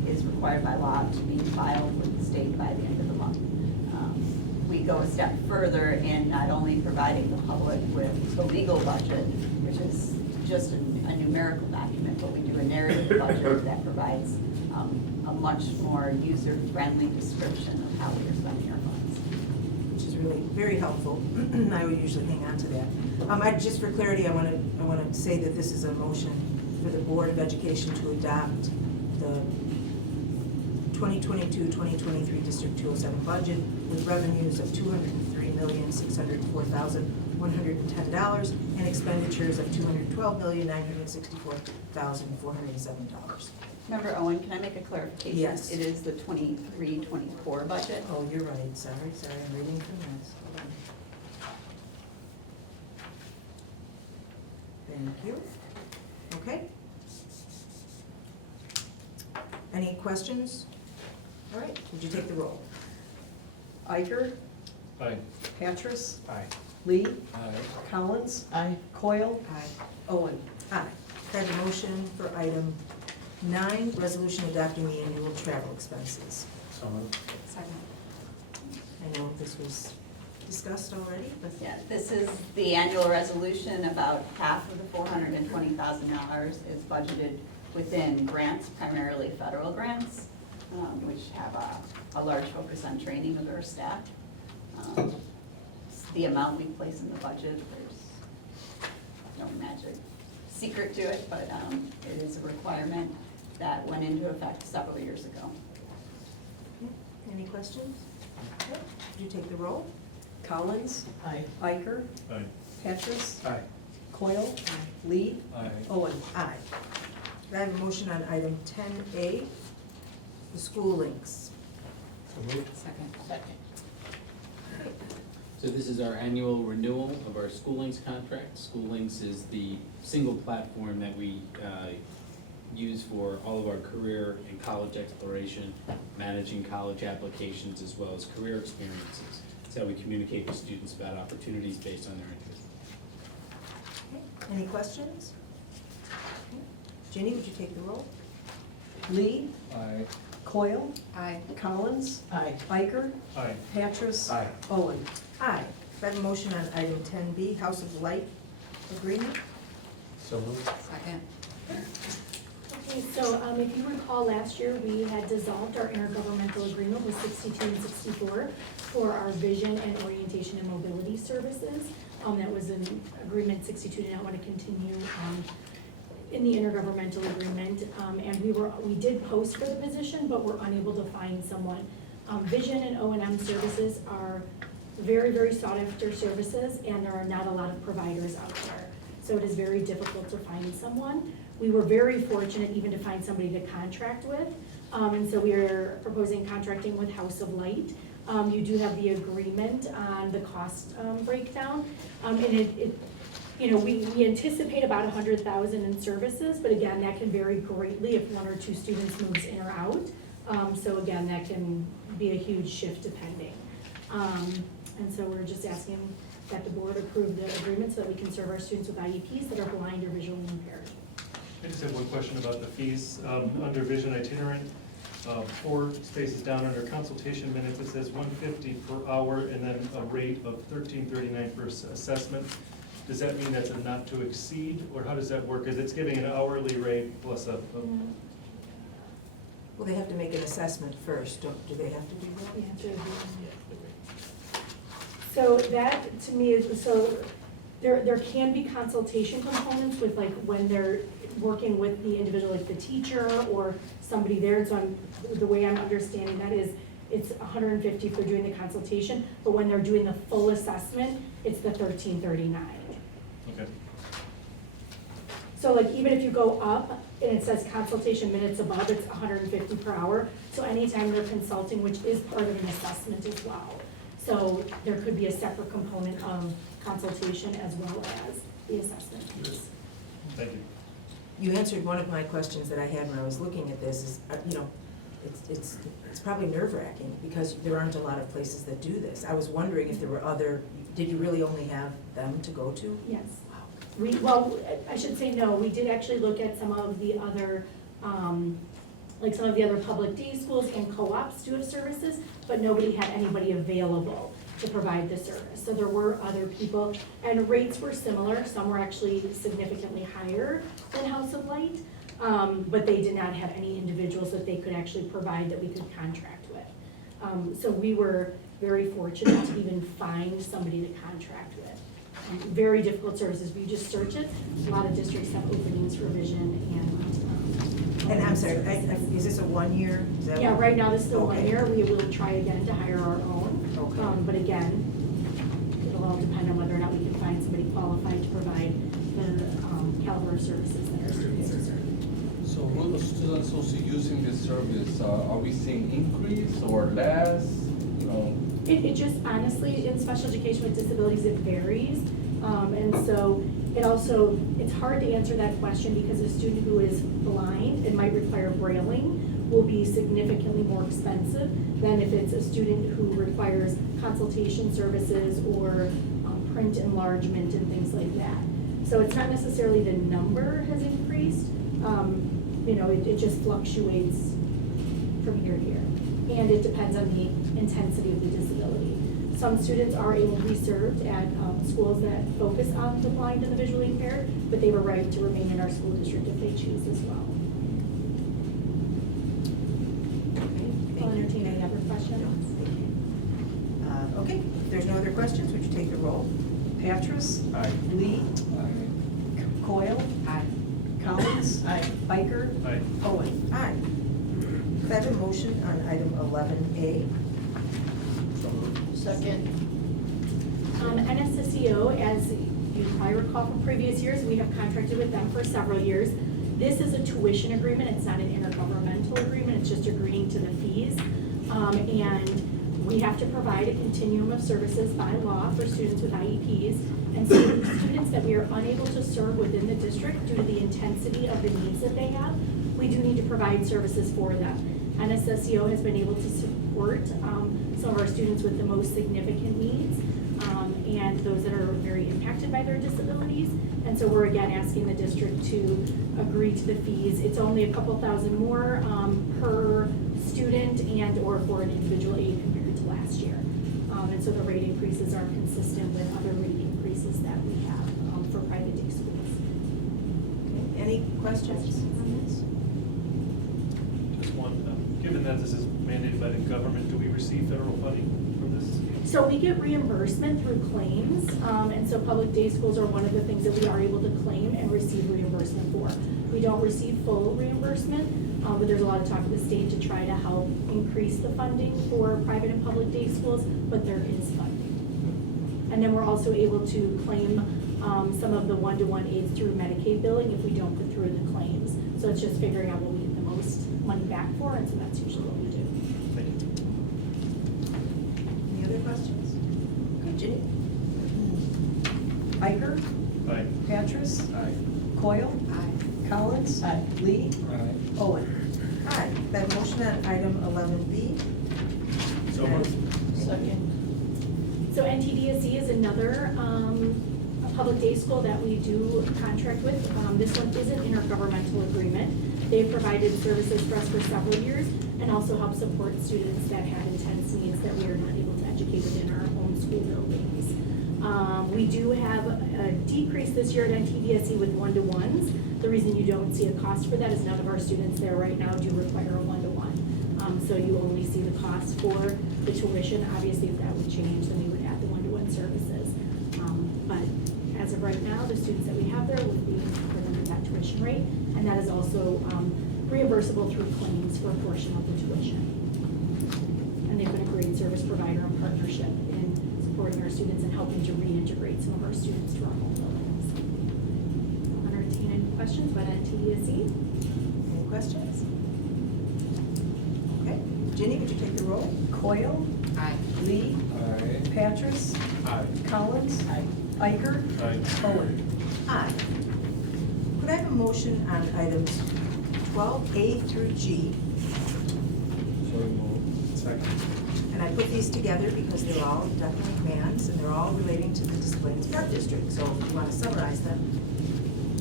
is required by law to be filed with the state by the end of the month. We go a step further in not only providing the public with the legal budget, which is just a numerical document, but we do a narrative budget that provides a much more user-friendly description of how we are spending our funds. Which is really very helpful. I would usually hang on to that. Just for clarity, I want to say that this is a motion for the Board of Education to adopt the 2022-2023 District 207 budget with revenues of $203,604,110 and expenditures of $212,964,407. Member Owen, can I make a clarification? Yes. It is the 23-24 budget. Oh, you're right, sorry, I'm reading from this. Hold on. Thank you. Okay. Any questions? All right, would you take the roll? Iker, Aye. Patras, Aye. Lee, Aye. Collins. Coyle, Aye. Owen. Aye. Can I have a motion for item 9, resolution adopting the annual travel expenses? So moved. Second. I know this was discussed already, but Yeah, this is the annual resolution. About half of the $420,000 is budgeted within grants, primarily federal grants, which have a large focus on training of our staff. The amount we place in the budget, there's no magic secret to it, but it is a requirement that went into effect several years ago. any questions? Okay, would you take the roll? Collins. Iker, Aye. Patras, Aye. Coyle, Lee, Aye. Owen. Aye. Can I have a motion on item 10A, the school links? So moved. Second. So this is our annual renewal of our School Links contract. School Links is the single platform that we use for all of our career and college exploration, managing college applications as well as career experiences. It's how we communicate with students about opportunities based on their interests. Okay, any questions? Okay. Ginny, would you take the roll? Lee, Aye. Coyle, Aye. Collins. Iker, Aye. Patras. Aye. Owen. Aye. Can I have a motion on item 10B, House of Light agreement? So moved. Second. Okay, so if you recall, last year, we had dissolved our intergovernmental agreement with 62 and 64 for our vision and orientation and mobility services. That was an agreement 62 did not want to continue in the intergovernmental agreement. And we did post for the position, but we're unable to find someone. Vision and O&M services are very, very sought after services, and there are not a lot of providers out there. So it is very difficult to find someone. We were very fortunate even to find somebody to contract with. And so we are proposing contracting with House of Light. You do have the agreement on the cost breakdown. And we anticipate about 100,000 in services, but again, that can vary greatly if 1 or 2 students moves in or out. So again, that can be a huge shift depending. And so we're just asking that the board approve the agreement so that we can serve our students with IEPs that are blind or visually impaired. I just have one question about the fees. Under vision itinerant, 4 spaces down under consultation minutes, it says $150 per hour and then a rate of $13.39 per assessment. Does that mean that's a not to exceed, or how does that work? Because it's giving an hourly rate plus a. Well, they have to make an assessment first, do they have to do that? Yeah, so that, to me, is, so there can be consultation components with, like, when they're working with the individual, like the teacher or somebody there. And so the way I'm understanding that is it's $150 for doing the consultation, but when they're doing the full assessment, it's the $13.39. Okay. So like even if you go up and it says consultation minutes above, it's $150 per hour. So anytime they're consulting, which is part of an assessment as well. So there could be a separate component of consultation as well as the assessment piece. Thank you. You answered one of my questions that I had when I was looking at this is, it's probably nerve-wracking because there aren't a lot of places that do this. I was wondering if there were other, did you really only have them to go to? Yes. Well, I should say no, we did actually look at some of the other Like some of the other public day schools and co-ops do have services, but nobody had anybody available to provide the service. So there were other people, and rates were similar. Some were actually significantly higher than House of Light, but they did not have any individuals that they could actually provide that we could contract with. So we were very fortunate to even find somebody to contract with. Very difficult services, but you just search it. A lot of districts have openings for vision And I'm sorry, is this a 1 year? Is that yeah, what- right now this is still Okay. 1 year. We will try again to hire our own. Okay. But again, it'll all depend on whether or not we can find somebody qualified to provide the caliber of services that our students deserve. So will the students also using this service, are we seeing increase or less, you know? It just honestly, in special education with disabilities, it varies. And so it also, it's hard to answer that question because a student who is blind and might require brailing will be significantly more expensive than if it's a student who requires consultation services or print enlargement and things like that. So it's not necessarily the number has increased, you know, it just fluctuates from year to year. And it depends on the intensity of the disability. Some students are able to be served at schools that focus on the blind and the visually impaired, but they were right to remain in our school district if they choose as well. I'll entertain any other questions. Okay, if there's no other questions, would you take the roll? Patras. Aye. Lee. Coyle. Aye. Collins. Aye. Biker. Aye. Owen. Aye. Could I have a motion on item 11A? Second. NSSEO, as you probably recall from previous years, we have contracted with them for several years. This is a tuition agreement, it's not an intergovernmental agreement, it's just agreeing to the fees. And we have to provide a continuum of services by law for students with IEPs. And so students that we are unable to serve within the district due to the intensity of the needs that they have, we do need to provide services for them. NSSEO has been able to support some of our students with the most significant needs and those that are very impacted by their disabilities. And so we're again asking the district to agree to the fees. It's only a couple thousand more per student and or for an individual aid compared to last year. And so the rate increases are consistent with other rate increases that we have for private day schools. Okay, any questions on this? Just one, given that this is mandated by the government, do we receive federal funding from this? So we get reimbursement through claims, and so public day schools are one of the things that we are able to claim and receive reimbursement for. We don't receive full reimbursement, but there's a lot of talk with the state to try to help increase the funding for private and public day schools, but there is funding. And then we're also able to claim some of the one-to-one aids through Medicaid billing if we don't put through the claims. So it's just figuring out what we get the most money back for, and so that's usually what we do. Thank you. Any other questions? Okay, Ginny? Biker. Aye. Patras. Aye. Coyle. Aye. Collins. Lee. Aye. Owen. Aye. That motion on item 11B? So moved. Second. So NTDSE is another a public day school that we do contract with. This one is an intergovernmental agreement. They've provided services for us for several years and also help support students that had intense needs that we are not able to educate within our own school buildings. We do have a decrease this year at NTDSE with one-to-ones. The reason you don't see a cost for that is none of our students there right now do require a one-to-one. So you only see the cost for the tuition. Obviously, if that would change, then we would add the one-to-one services. But as of right now, the students that we have there would be covered under that tuition rate, and that is also reimbursable through claims for a portion of the tuition. And they've been a great service provider and partnership in supporting our students and helping to reintegrate some of our students to our home buildings. I'll entertain any questions about NTDSE. Any questions? Okay, Ginny, would you take the roll? Coyle. Aye. Lee. Aye. Patras. Aye. Collins. Biker. Aye. Owen. Aye. Could I have a motion on items 12A through G? So moved. Second. And I put these together because they're all definitely commands and they're all relating to the Disability Smart District. So if you want to summarize them.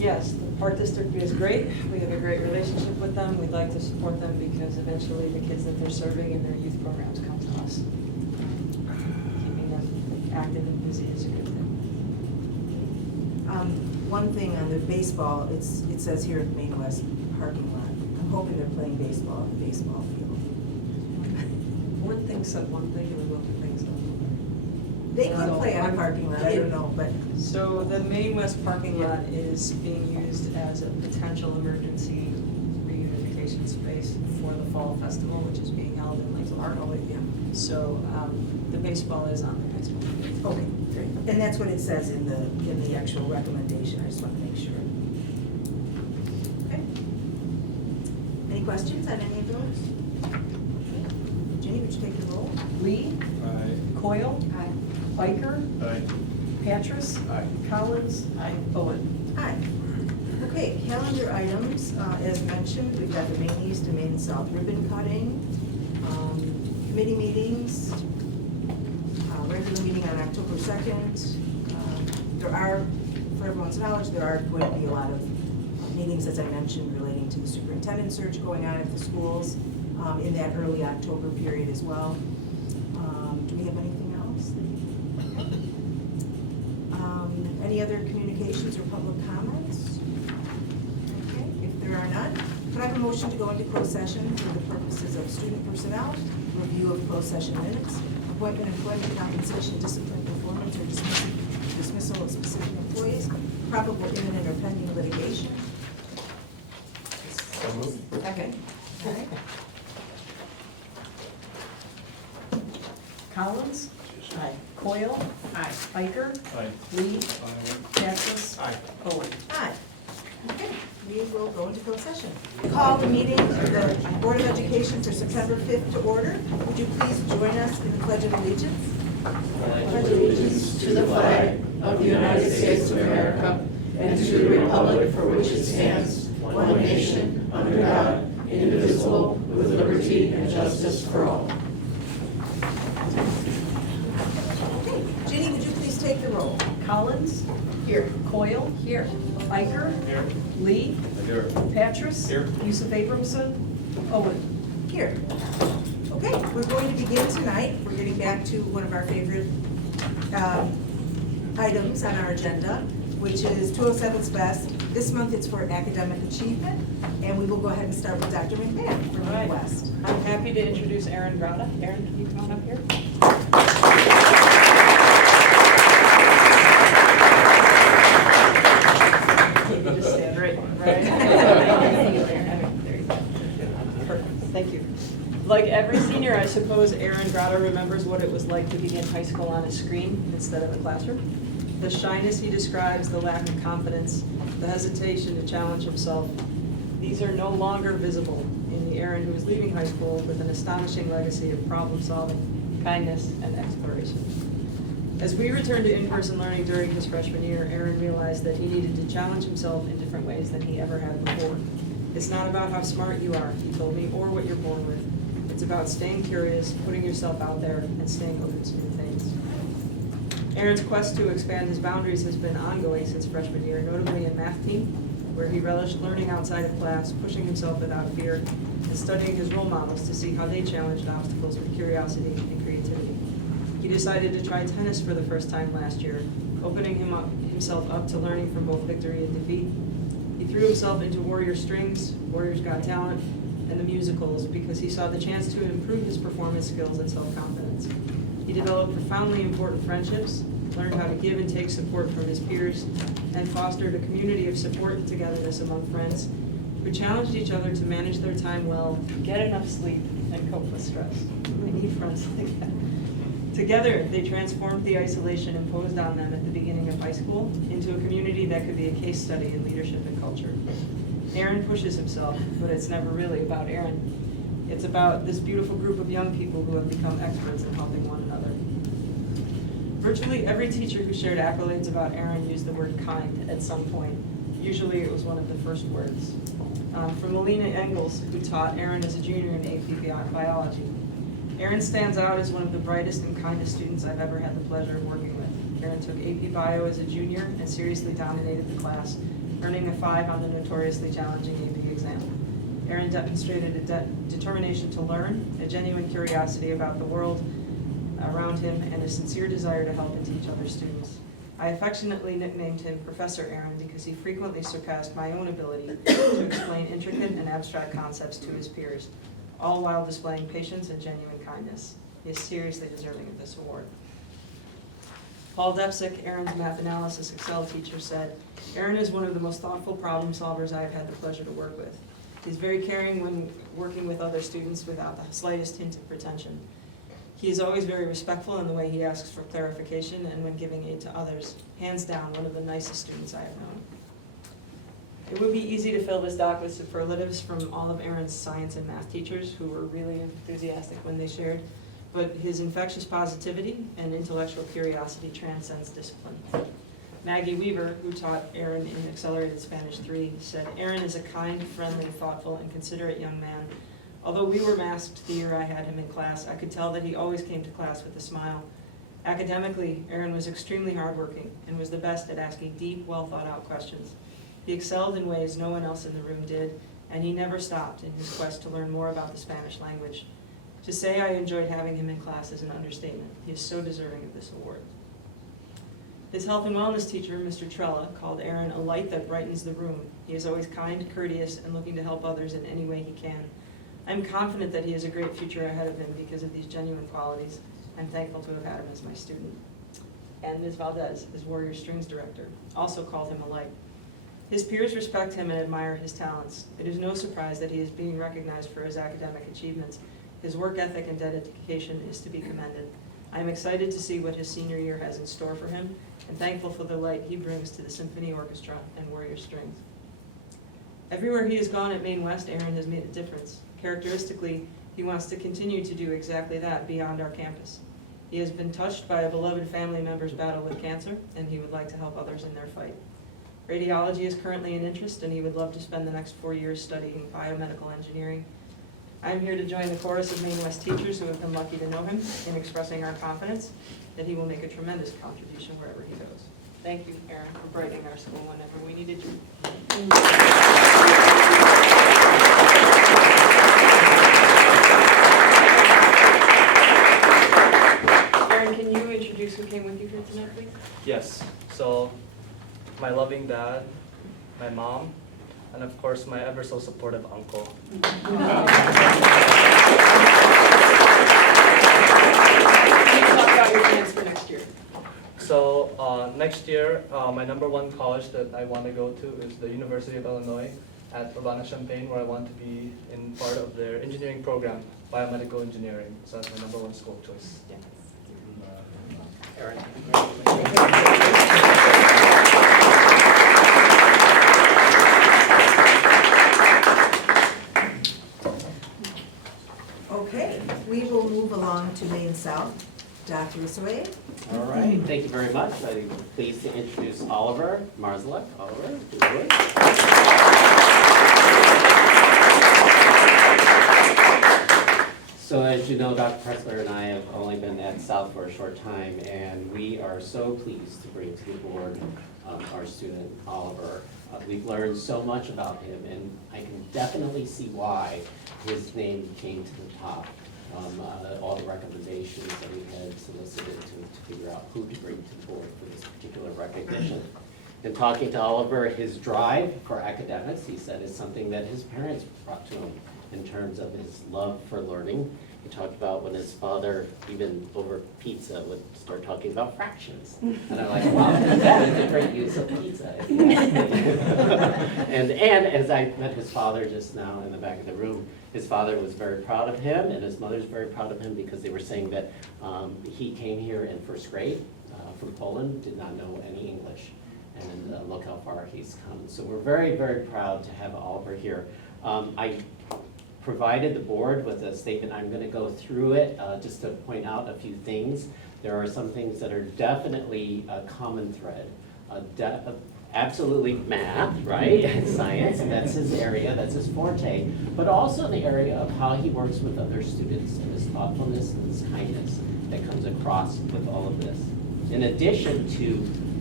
Yes, the Park District is great. We have a great relationship with them. We'd like to support them because eventually the kids that they're serving in their youth programs come to us. Keeping them active and busy is a good thing. One thing on the baseball, it says here at Maine West parking lot. I'm hoping they're playing baseball on the baseball field. One thing said one thing and another thing said another. They could play on a parking lot, I don't know, but. So the Maine West parking lot is being used as a potential emergency reunification space for the fall festival, which is being held in Lake Park. So the baseball is on the baseball field. Okay, great. And that's what it says in the actual recommendation, I just want to make sure. Okay. Any questions on any of those? Jenny, would you take the roll? Lee? Aye. Coyle? Aye. Biker? Aye. Patras? Aye. Collins? Owen? Aye. Okay, calendar items, as mentioned, we've got the Maine East and Maine South ribbon cutting, committee meetings, regular meeting on October 2nd. There are, for everyone's knowledge, there are going to be a lot of meetings, as I mentioned, relating to the superintendent search going on at the schools in that early October period as well. Do we have anything else? Any other communications or public comments? Okay, if there are none, could I have a motion to go into closed session for the purposes of student personnel, review of closed session minutes, appointment, employment, compensation, discipline, performance, or dismissal of specific employees, probable imminent or pending litigation? So moved. Second. All right. Collins? Aye. Coyle? Aye. Biker? Aye. Lee? Patras? Aye. Owen? Aye. Okay, we will go into closed session. Call the meeting of the Board of Education for September 5th to order. Would you please join us in the Pledge of Allegiance? Pledge allegiance to the flag of the United States of America and to the republic for which it stands, one nation, under God, indivisible, with liberty and justice for all. Okay, Ginny, would you please take the roll? Collins? Here. Coyle? Here. Biker? Here. Lee? Here. Patras? Here. Yusuf Abramson? Owen? Here. Okay, we're going to begin tonight. We're getting back to one of our favorite items on our agenda, which is 207's Best. This month it's for academic achievement, and we will go ahead and start with Dr. McMahon from All right. Maine West. I'm happy to introduce Aaron Grada. Aaron, can you come on up here? You can just stand right. Perfect, thank you. Like every senior, I suppose Aaron Grada remembers what it was like to begin high school on a screen instead of a classroom. The shyness he describes, the lack of confidence, the hesitation to challenge himself, these are no longer visible in the Aaron who is leaving high school with an astonishing legacy of problem solving, kindness, and exploration. As we returned to in-person learning during his freshman year, Aaron realized that he needed to challenge himself in different ways than he ever had before. It's not about how smart you are, he told me, or what you're born with. It's about staying curious, putting yourself out there, and staying open to new things. Aaron's quest to expand his boundaries has been ongoing since freshman year, notably in math team, where he relished learning outside of class, pushing himself without fear, and studying his role models to see how they challenged obstacles with curiosity and creativity. He decided to try tennis for the first time last year, opening himself up to learning from both victory and defeat. He threw himself into Warrior Strings, Warriors Got Talent, and the musicals because he saw the chance to improve his performance skills and self-confidence. He developed profoundly important friendships, learned how to give and take support from his peers, and fostered a community of support and togetherness among friends who challenged each other to manage their time well, get enough sleep, and cope with stress. I need friends like that. Together, they transformed the isolation imposed on them at the beginning of high school into a community that could be a case study in leadership and culture. Aaron pushes himself, but it's never really about Aaron. It's about this beautiful group of young people who have become experts in helping one another. Virtually every teacher who shared accolades about Aaron used the word kind at some point. Usually it was one of the first words. From Melina Engels, who taught Aaron as a junior in AP Biology. Aaron stands out as one of the brightest and kindest students I've ever had the pleasure of working with. Aaron took AP Bio as a junior and seriously dominated the class, earning a 5 on the notoriously challenging AP exam. Aaron demonstrated a determination to learn, a genuine curiosity about the world around him, and a sincere desire to help and teach other students. I affectionately nicknamed him Professor Aaron because he frequently surpassed my own ability to explain intricate and abstract concepts to his peers, all while displaying patience and genuine kindness. He is seriously deserving of this award. Paul Depsick, Aaron's math analysis Excel teacher, said, "Aaron is one of the most thoughtful problem solvers I have had the pleasure to work with. He's very caring when working with other students without the slightest hint of pretension. He is always very respectful in the way he asks for clarification and when giving aid to others. Hands down, one of the nicest students I have known." It would be easy to fill this doc with superlatives from all of Aaron's science and math teachers who were really enthusiastic when they shared, but his infectious positivity and intellectual curiosity transcends discipline. Maggie Weaver, who taught Aaron in Accelerated Spanish 3, said, "Aaron is a kind, friendly, thoughtful, and considerate young man. Although we were masked the year I had him in class, I could tell that he always came to class with a smile. Academically, Aaron was extremely hardworking and was the best at asking deep, well-thought-out questions. He excelled in ways no one else in the room did, and he never stopped in his quest to learn more about the Spanish language. To say I enjoyed having him in class is an understatement. He is so deserving of this award." His health and wellness teacher, Mr. Trella, called Aaron a light that brightens the room. He is always kind, courteous, and looking to help others in any way he can. I'm confident that he has a great future ahead of him because of these genuine qualities. I'm thankful to have had him as my student. And Ms. Valdez, his Warrior Strings director, also called him a light. His peers respect him and admire his talents. It is no surprise that he is being recognized for his academic achievements. His work ethic and dedication is to be commended. I am excited to see what his senior year has in store for him, and thankful for the light he brings to the Symphony Orchestra and Warrior Strings. Everywhere he has gone at Maine West, Aaron has made a difference. Characteristically, he wants to continue to do exactly that beyond our campus. He has been touched by a beloved family member's battle with cancer, and he would like to help others in their fight. Radiology is currently an interest, and he would love to spend the next 4 years studying biomedical engineering. I am here to join the chorus of Maine West teachers who have been lucky to know him in expressing our confidence that he will make a tremendous contribution wherever he goes. Thank you, Aaron, for brightening our school whenever we needed you. Aaron, can you introduce who came with you here tonight, please? Yes, so my loving dad, my mom, and of course my ever so supportive uncle. Talk about your plans for next year. So next year, my #1 college that I want to go to is the University of Illinois at Urbana-Champaign, where I want to be in part of their engineering program, biomedical engineering. So that's my #1 school choice. Yes. Aaron? Okay, we will move along to Maine South. Dr. Usaway. All right, thank you very much. I'm pleased to introduce Oliver Marzalek. Oliver, if you would. So as you know, Dr. Pressler and I have only been at South for a short time, and we are so pleased to bring to the board our student Oliver. We've learned so much about him, and I can definitely see why his name came to the top. All the recommendations that we had solicited to figure out who to bring to the board for this particular recognition. In talking to Oliver, his drive for academics, he said, is something that his parents brought to him in terms of his love for learning. He talked about when his father, even over pizza, would start talking about fractions. And I'm like, wow, that is a great use of pizza. and as I met his father just now in the back of the room, his father was very proud of him, and his mother's very proud of him because they were saying that he came here in first grade from Poland, did not know any English, and look how far he's come. So we're very, very proud to have Oliver here. I provided the board with a statement. I'm going to go through it just to point out a few things. There are some things that are definitely a common thread. Absolutely math, right, and science, that's his area, that's his forte, but also the area of how he works with other students and his thoughtfulness and his kindness that comes across with all of this. In addition to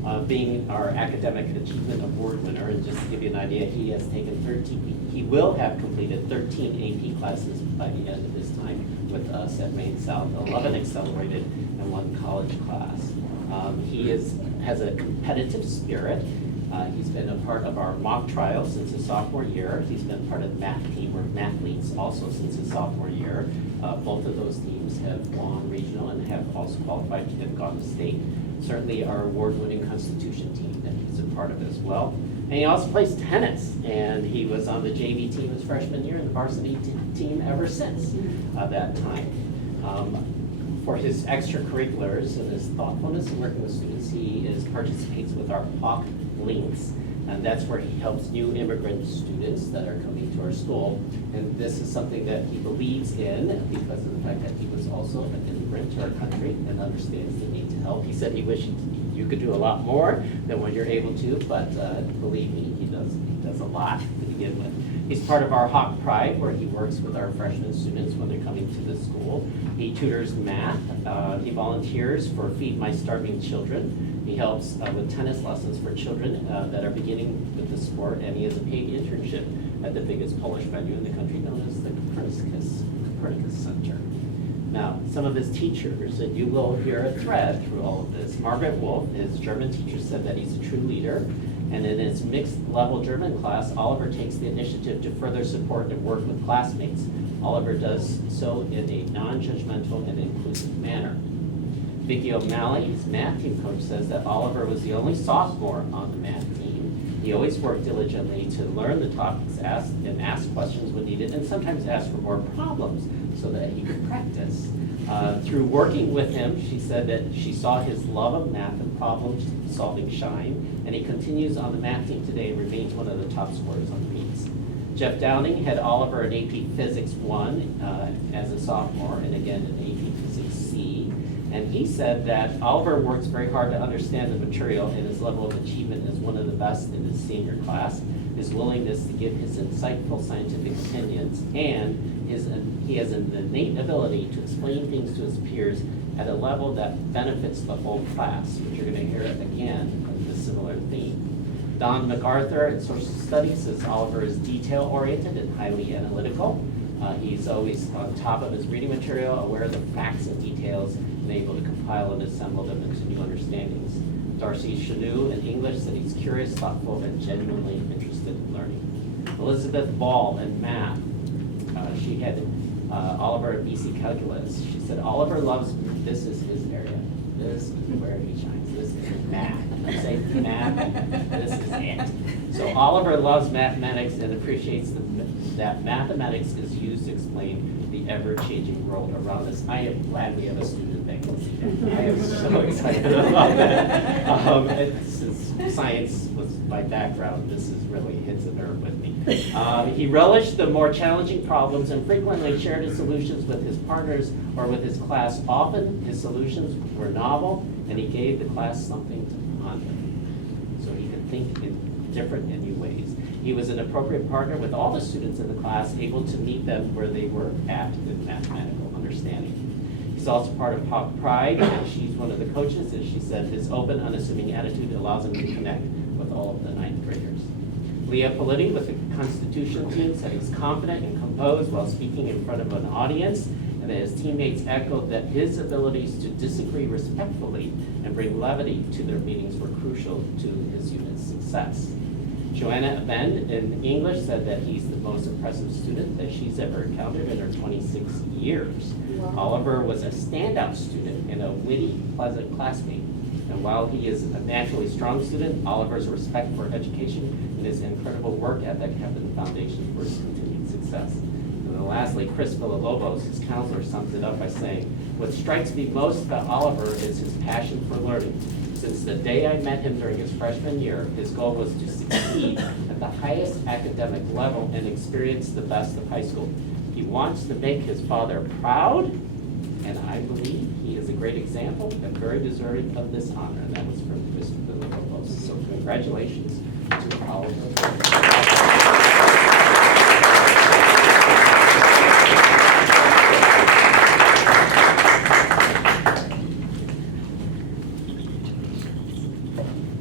being our academic achievement award winner. And just to give you an idea, he has taken 13, he will have completed 13 AP classes by the end of his time with us at Maine South, 11 accelerated and 1 college class. He has a competitive spirit. He's been a part of our mock trial since his sophomore year. He's been part of the math team or mathletes also since his sophomore year. Both of those teams have won regional and have also qualified and gone to state. Certainly our award-winning Constitution team that he's a part of as well. And he also plays tennis, and he was on the JV team his freshman year and the varsity team ever since that time. For his extracurriculars and his thoughtfulness in working with students, he participates with our Hawk Links, and that's where he helps new immigrant students that are coming to our school. And this is something that he believes in because of the fact that he was also an immigrant to our country and understands the need to help. He said he wished you could do a lot more than what you're able to, but believe me, he does a lot to begin with. He's part of our Hawk Pride, where he works with our freshman students when they're coming to the school. He tutors math. He volunteers for Feed My Starving Children. He helps with tennis lessons for children that are beginning with the sport, and he has a paid internship at the biggest Polish venue in the country known as the Copernicus Center. Now, some of his teachers, and you will hear a thread through all of this. Margaret Wolf, his German teacher, said that he's a true leader. And in his mixed level German class, Oliver takes the initiative to further support and work with classmates. Oliver does so in a non-judgmental and inclusive manner. Vicki O'Malley, his math team coach, says that Oliver was the only sophomore on the math team. He always worked diligently to learn the topics asked and ask questions when needed, and sometimes ask for more problems so that he could practice. Through working with him, she said that she saw his love of math and problem-solving shine, and he continues on the math team today and remains one of the top scorers on the meets. Jeff Downing had Oliver in AP Physics 1 as a sophomore, and again in AP Physics C. And he said that Oliver works very hard to understand the material, and his level of achievement is one of the best in his senior class. His willingness to give his insightful scientific opinions, and he has an innate ability to explain things to his peers at a level that benefits the whole class, which you're going to hear again with a similar theme. Don MacArthur in social studies says Oliver is detail-oriented and highly analytical. He's always on top of his reading material, aware of the facts and details, and able to compile and assemble them into new understandings. Darcy Chanou in English said he's curious, thoughtful, and genuinely interested in learning. Elizabeth Ball in math. She had Oliver at BC Calculus. She said, Oliver loves, this is his area. This is where he shines. This is math. I say math, this is it. So Oliver loves mathematics and appreciates that mathematics is used to explain the ever-changing world around us. I am glad we have a student that can see that. I am so excited about that. Since science was my background, this is really hits a nerve with me. He relished the more challenging problems and frequently shared his solutions with his partners or with his class. Often his solutions were novel, and he gave the class something to ponder, so he could think in different and new ways. He was an appropriate partner with all the students in the class, able to meet them where they were at in mathematical understanding. He's also part of Hawk Pride, and she's one of the coaches, and she said his open, unassuming attitude allows him to connect with all of the ninth graders. Leah Politti with the Constitution team said he's confident and composed while speaking in front of an audience, and that his teammates echoed that his abilities to disagree respectfully and bring levity to their meetings were crucial to his unit's success. Joanna Abend in English said that he's the most impressive student that she's ever encountered in her 26 years. Wow. Oliver was a standout student and a witty, pleasant classmate. And while he is a naturally strong student, Oliver's respect for education and his incredible work ethic have been the foundation for his continued success. And then lastly, Chris Villalobos, his counselor, sums it up by saying, what strikes me most about Oliver is his passion for learning. Since the day I met him during his freshman year, his goal was to succeed at the highest academic level and experience the best of high school. He wants to make his father proud, and I believe he is a great example and very deserving of this honor. And that was from Chris Villalobos. So congratulations to Oliver.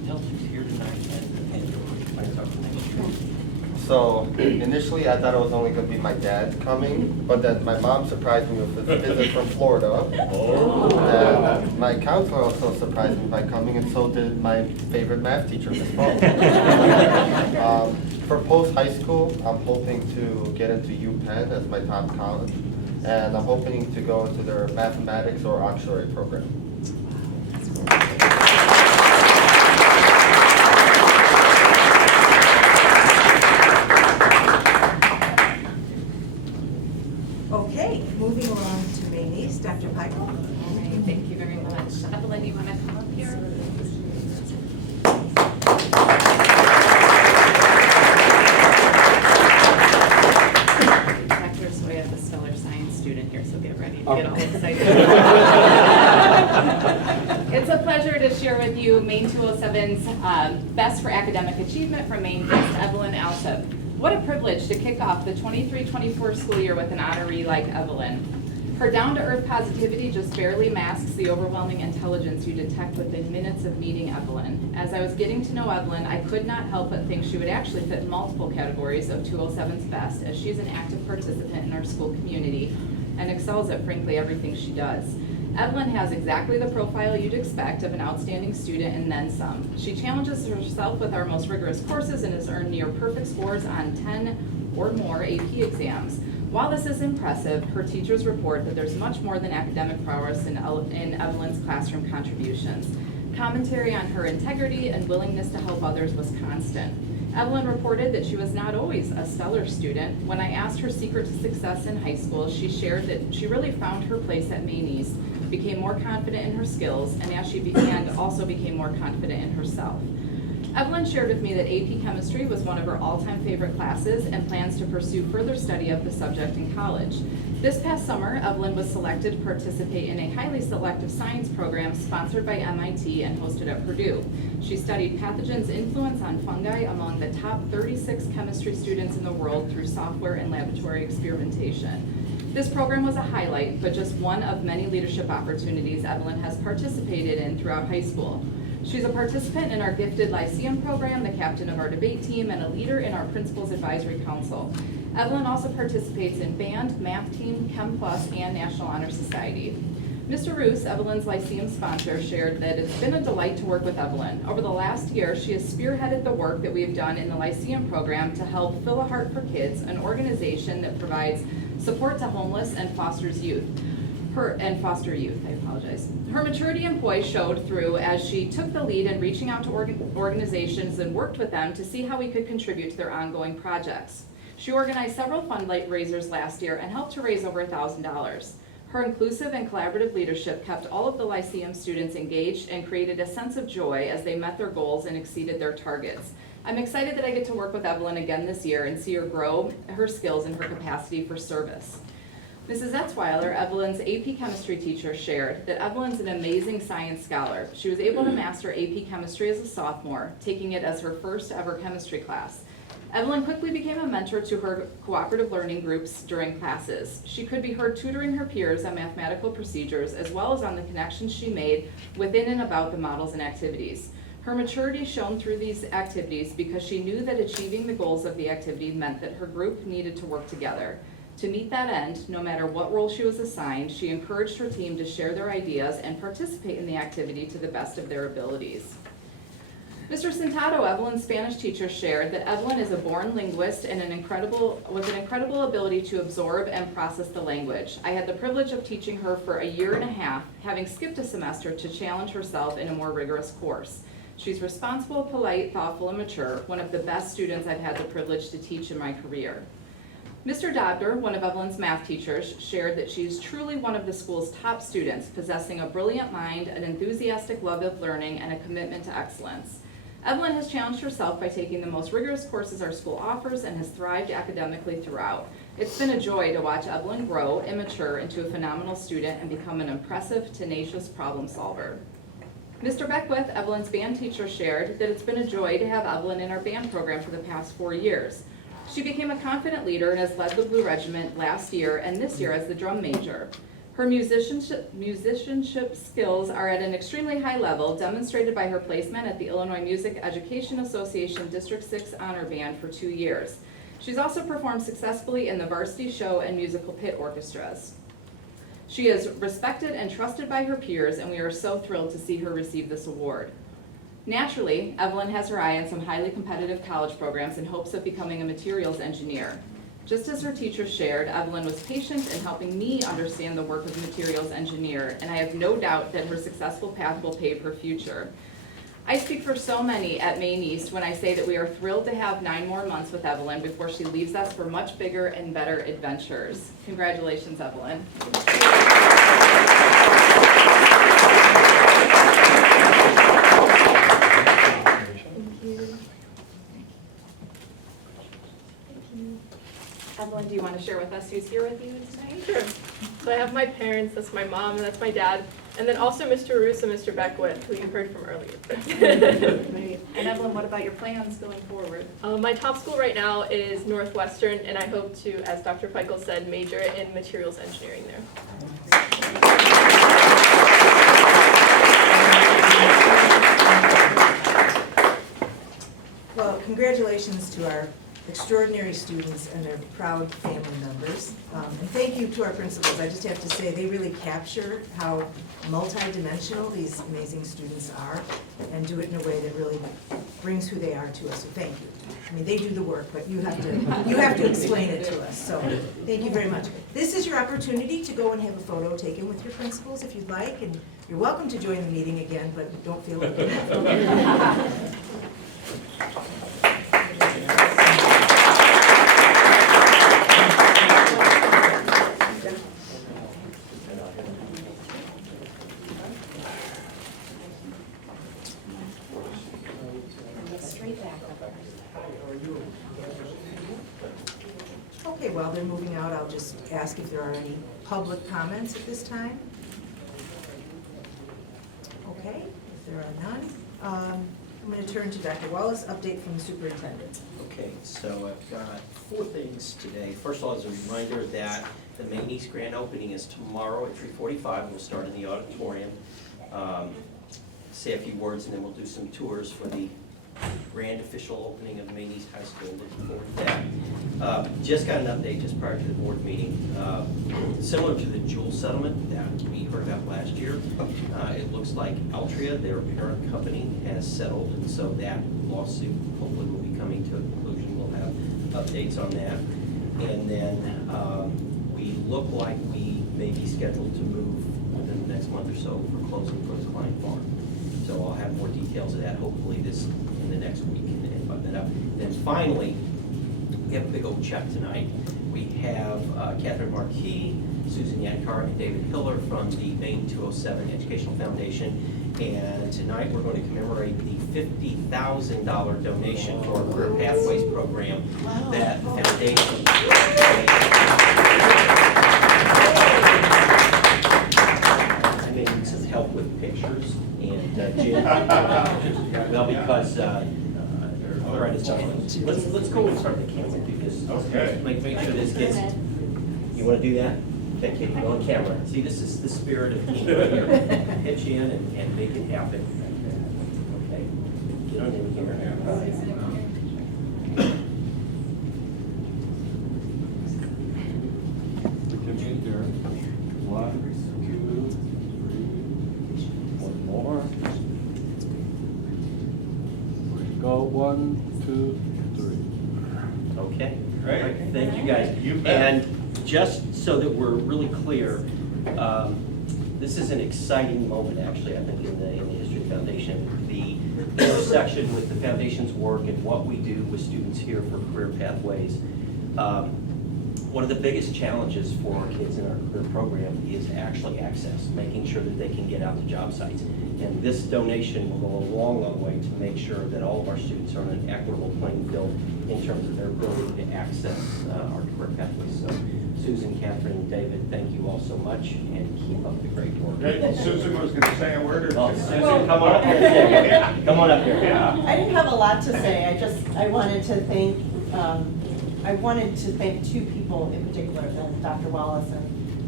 Delta's here tonight and you're planning on next year. So initially, I thought it was only gonna be my dad coming, but then my mom surprised me with a visit from Florida. And my counselor also surprised me by coming, and so did my favorite math teacher, Ms. Paul. For post-high school, I'm hoping to get into UPenn as my top college, and I'm hoping to go into their mathematics or auxiliary program. Okay, moving along to Maine East, Dr. Pikel. All right, thank you very much. Evelyn, you want to come up here? Dr. Soya, the stellar science student here, so get ready to get all excited. It's a pleasure to share with you Maine 207's Best for Academic Achievement from Maine guest Evelyn Alsop. What a privilege to kick off the 23-24 school year with an honoree like Evelyn. Her down-to-earth positivity just barely masks the overwhelming intelligence you detect within minutes of meeting Evelyn. As I was getting to know Evelyn, I could not help but think she would actually fit multiple categories of 207's best, as she's an active participant in our school community and excels at frankly everything she does. Evelyn has exactly the profile you'd expect of an outstanding student and then some. She challenges herself with our most rigorous courses and has earned near perfect scores on 10 or more AP exams. While this is impressive, her teachers report that there's much more than academic prowess in Evelyn's classroom contributions. Commentary on her integrity and willingness to help others was constant. Evelyn reported that she was not always a stellar student. When I asked her secret to success in high school, she shared that she really found her place at Maine East, became more confident in her skills, and as she began, also became more confident in herself. Evelyn shared with me that AP Chemistry was one of her all-time favorite classes and plans to pursue further study of the subject in college. This past summer, Evelyn was selected to participate in a highly selective science program sponsored by MIT and hosted at Purdue. She studied pathogens' influence on fungi among the top 36 chemistry students in the world through software and laboratory experimentation. This program was a highlight, but just one of many leadership opportunities Evelyn has participated in throughout high school. She's a participant in our Gifted Lyceum program, the captain of our debate team, and a leader in our Principals Advisory Council. Evelyn also participates in band, math team, Chem Plus, and National Honor Society. Mr. Roos, Evelyn's Lyceum sponsor, shared that it's been a delight to work with Evelyn. Over the last year, she has spearheaded the work that we have done in the Lyceum program to help Fill a Heart for Kids, an organization that provides support to homeless and fosters youth. Her maturity and poise showed through as she took the lead in reaching out to organizations and worked with them to see how we could contribute to their ongoing projects. She organized several fundraisers last year and helped to raise over $1,000. Her inclusive and collaborative leadership kept all of the Lyceum students engaged and created a sense of joy as they met their goals and exceeded their targets. I'm excited that I get to work with Evelyn again this year and see her grow her skills and her capacity for service. Mrs. Etzweiler, Evelyn's AP Chemistry teacher, shared that Evelyn's an amazing science scholar. She was able to master AP Chemistry as a sophomore, taking it as her first ever chemistry class. Evelyn quickly became a mentor to her cooperative learning groups during classes. She could be heard tutoring her peers on mathematical procedures as well as on the connections she made within and about the models and activities. Her maturity shone through these activities because she knew that achieving the goals of the activity meant that her group needed to work together. To meet that end, no matter what role she was assigned, she encouraged her team to share their ideas and participate in the activity to the best of their abilities. Mr. Sentado, Evelyn's Spanish teacher, shared that Evelyn is a born linguist and with an incredible ability to absorb and process the language. I had the privilege of teaching her for a year and a half, having skipped a semester to challenge herself in a more rigorous course. She's responsible, polite, thoughtful, and mature, one of the best students I've had the privilege to teach in my career. Mr. Dobder, one of Evelyn's math teachers, shared that she's truly one of the school's top students, possessing a brilliant mind, an enthusiastic love of learning, and a commitment to excellence. Evelyn has challenged herself by taking the most rigorous courses our school offers and has thrived academically throughout. It's been a joy to watch Evelyn grow and mature into a phenomenal student and become an impressive, tenacious problem solver. Mr. Beckwith, Evelyn's band teacher, shared that it's been a joy to have Evelyn in our band program for the past 4 years. She became a confident leader and has led the Blue Regiment last year and this year as the drum major. Her musicianship skills are at an extremely high level, demonstrated by her placement at the Illinois Music Education Association District 6 Honor Band for 2 years. She's also performed successfully in the varsity show and musical pit orchestras. She is respected and trusted by her peers, and we are so thrilled to see her receive this award. Naturally, Evelyn has her eye on some highly competitive college programs in hopes of becoming a materials engineer. Just as her teacher shared, Evelyn was patient in helping me understand the work of a materials engineer, and I have no doubt that her successful path will pave her future. I speak for so many at Maine East when I say that we are thrilled to have 9 more months with Evelyn before she leaves us for much bigger and better adventures. Congratulations, Evelyn. Evelyn, do you want to share with us who's here with you tonight? Sure. So I have my parents, that's my mom, and that's my dad, and then also Mr. Roos and Mr. Beckwith, who you heard from earlier. Great. And Evelyn, what about your plans going forward? My top school right now is Northwestern, and I hope to, as Dr. Peichel said, major in materials engineering there. Well, congratulations to our extraordinary students and their proud family members. And thank you to our principals. I just have to say, they really capture how multidimensional these amazing students are and do it in a way that really brings who they are to us. So thank you. I mean, they do the work, but you have to explain it to us. So thank you very much. This is your opportunity to go and have a photo taken with your principals if you'd like, and you're welcome to join the meeting again, but don't feel like it. Okay, while they're moving out, I'll just ask if there are any public comments at this time. Okay, if there are none, I'm going to turn to Dr. Wallace, update from the superintendent. Okay, so I've got 4 things today. First of all, as a reminder that the Maine East grand opening is tomorrow at 3:45. We'll start in the auditorium. Say a few words, and then we'll do some tours for the grand official opening of Maine East High School. Looking forward to that. Just got an update just prior to the board meeting. Similar to the Juul settlement that we heard about last year, it looks like Altria, their parent company, has settled, and so that lawsuit hopefully will be coming to a conclusion. We'll have updates on that. And then we look like we may be scheduled to move within the next month or so for closing for the Klein Farm. So I'll have more details of that hopefully in the next week and button that up. And then finally, we have a big old check tonight. We have Catherine Marquis, Susan Yankar, and David Hiller from the Maine 207 Educational Foundation. And tonight we're going to commemorate the $50,000 donation for our Career Pathways program that the foundation I may need some help with pictures and Jim. Well, because all right, let's go and start the camera because make sure this gets. You want to do that? Thank you. Go on camera. See, this is the spirit of team right here. Pitch in and make it happen. Okay. Get on in here. We can meet there. 1, 2, 3. One more. Go 1, 2, 3. Okay. Great. Thank you guys. You bet. And just so that we're really clear, this is an exciting moment, actually, I think, in the History Foundation. The intersection with the foundation's work and what we do with students here for Career Pathways. One of the biggest challenges for our kids in our career program is actually access, making sure that they can get out to job sites. And this donation will go a long, long way to make sure that all of our students are on an equitable playing field in terms of their ability to access our career pathways. So Susan, Catherine, and David, thank you all so much, and keep up the great work. Hey, Susan was going to say a word or two. Oh, Susan, come on up here. Yeah. Come on up here. Yeah. I didn't have a lot to say. I wanted to thank 2 people in particular, Dr. Wallace and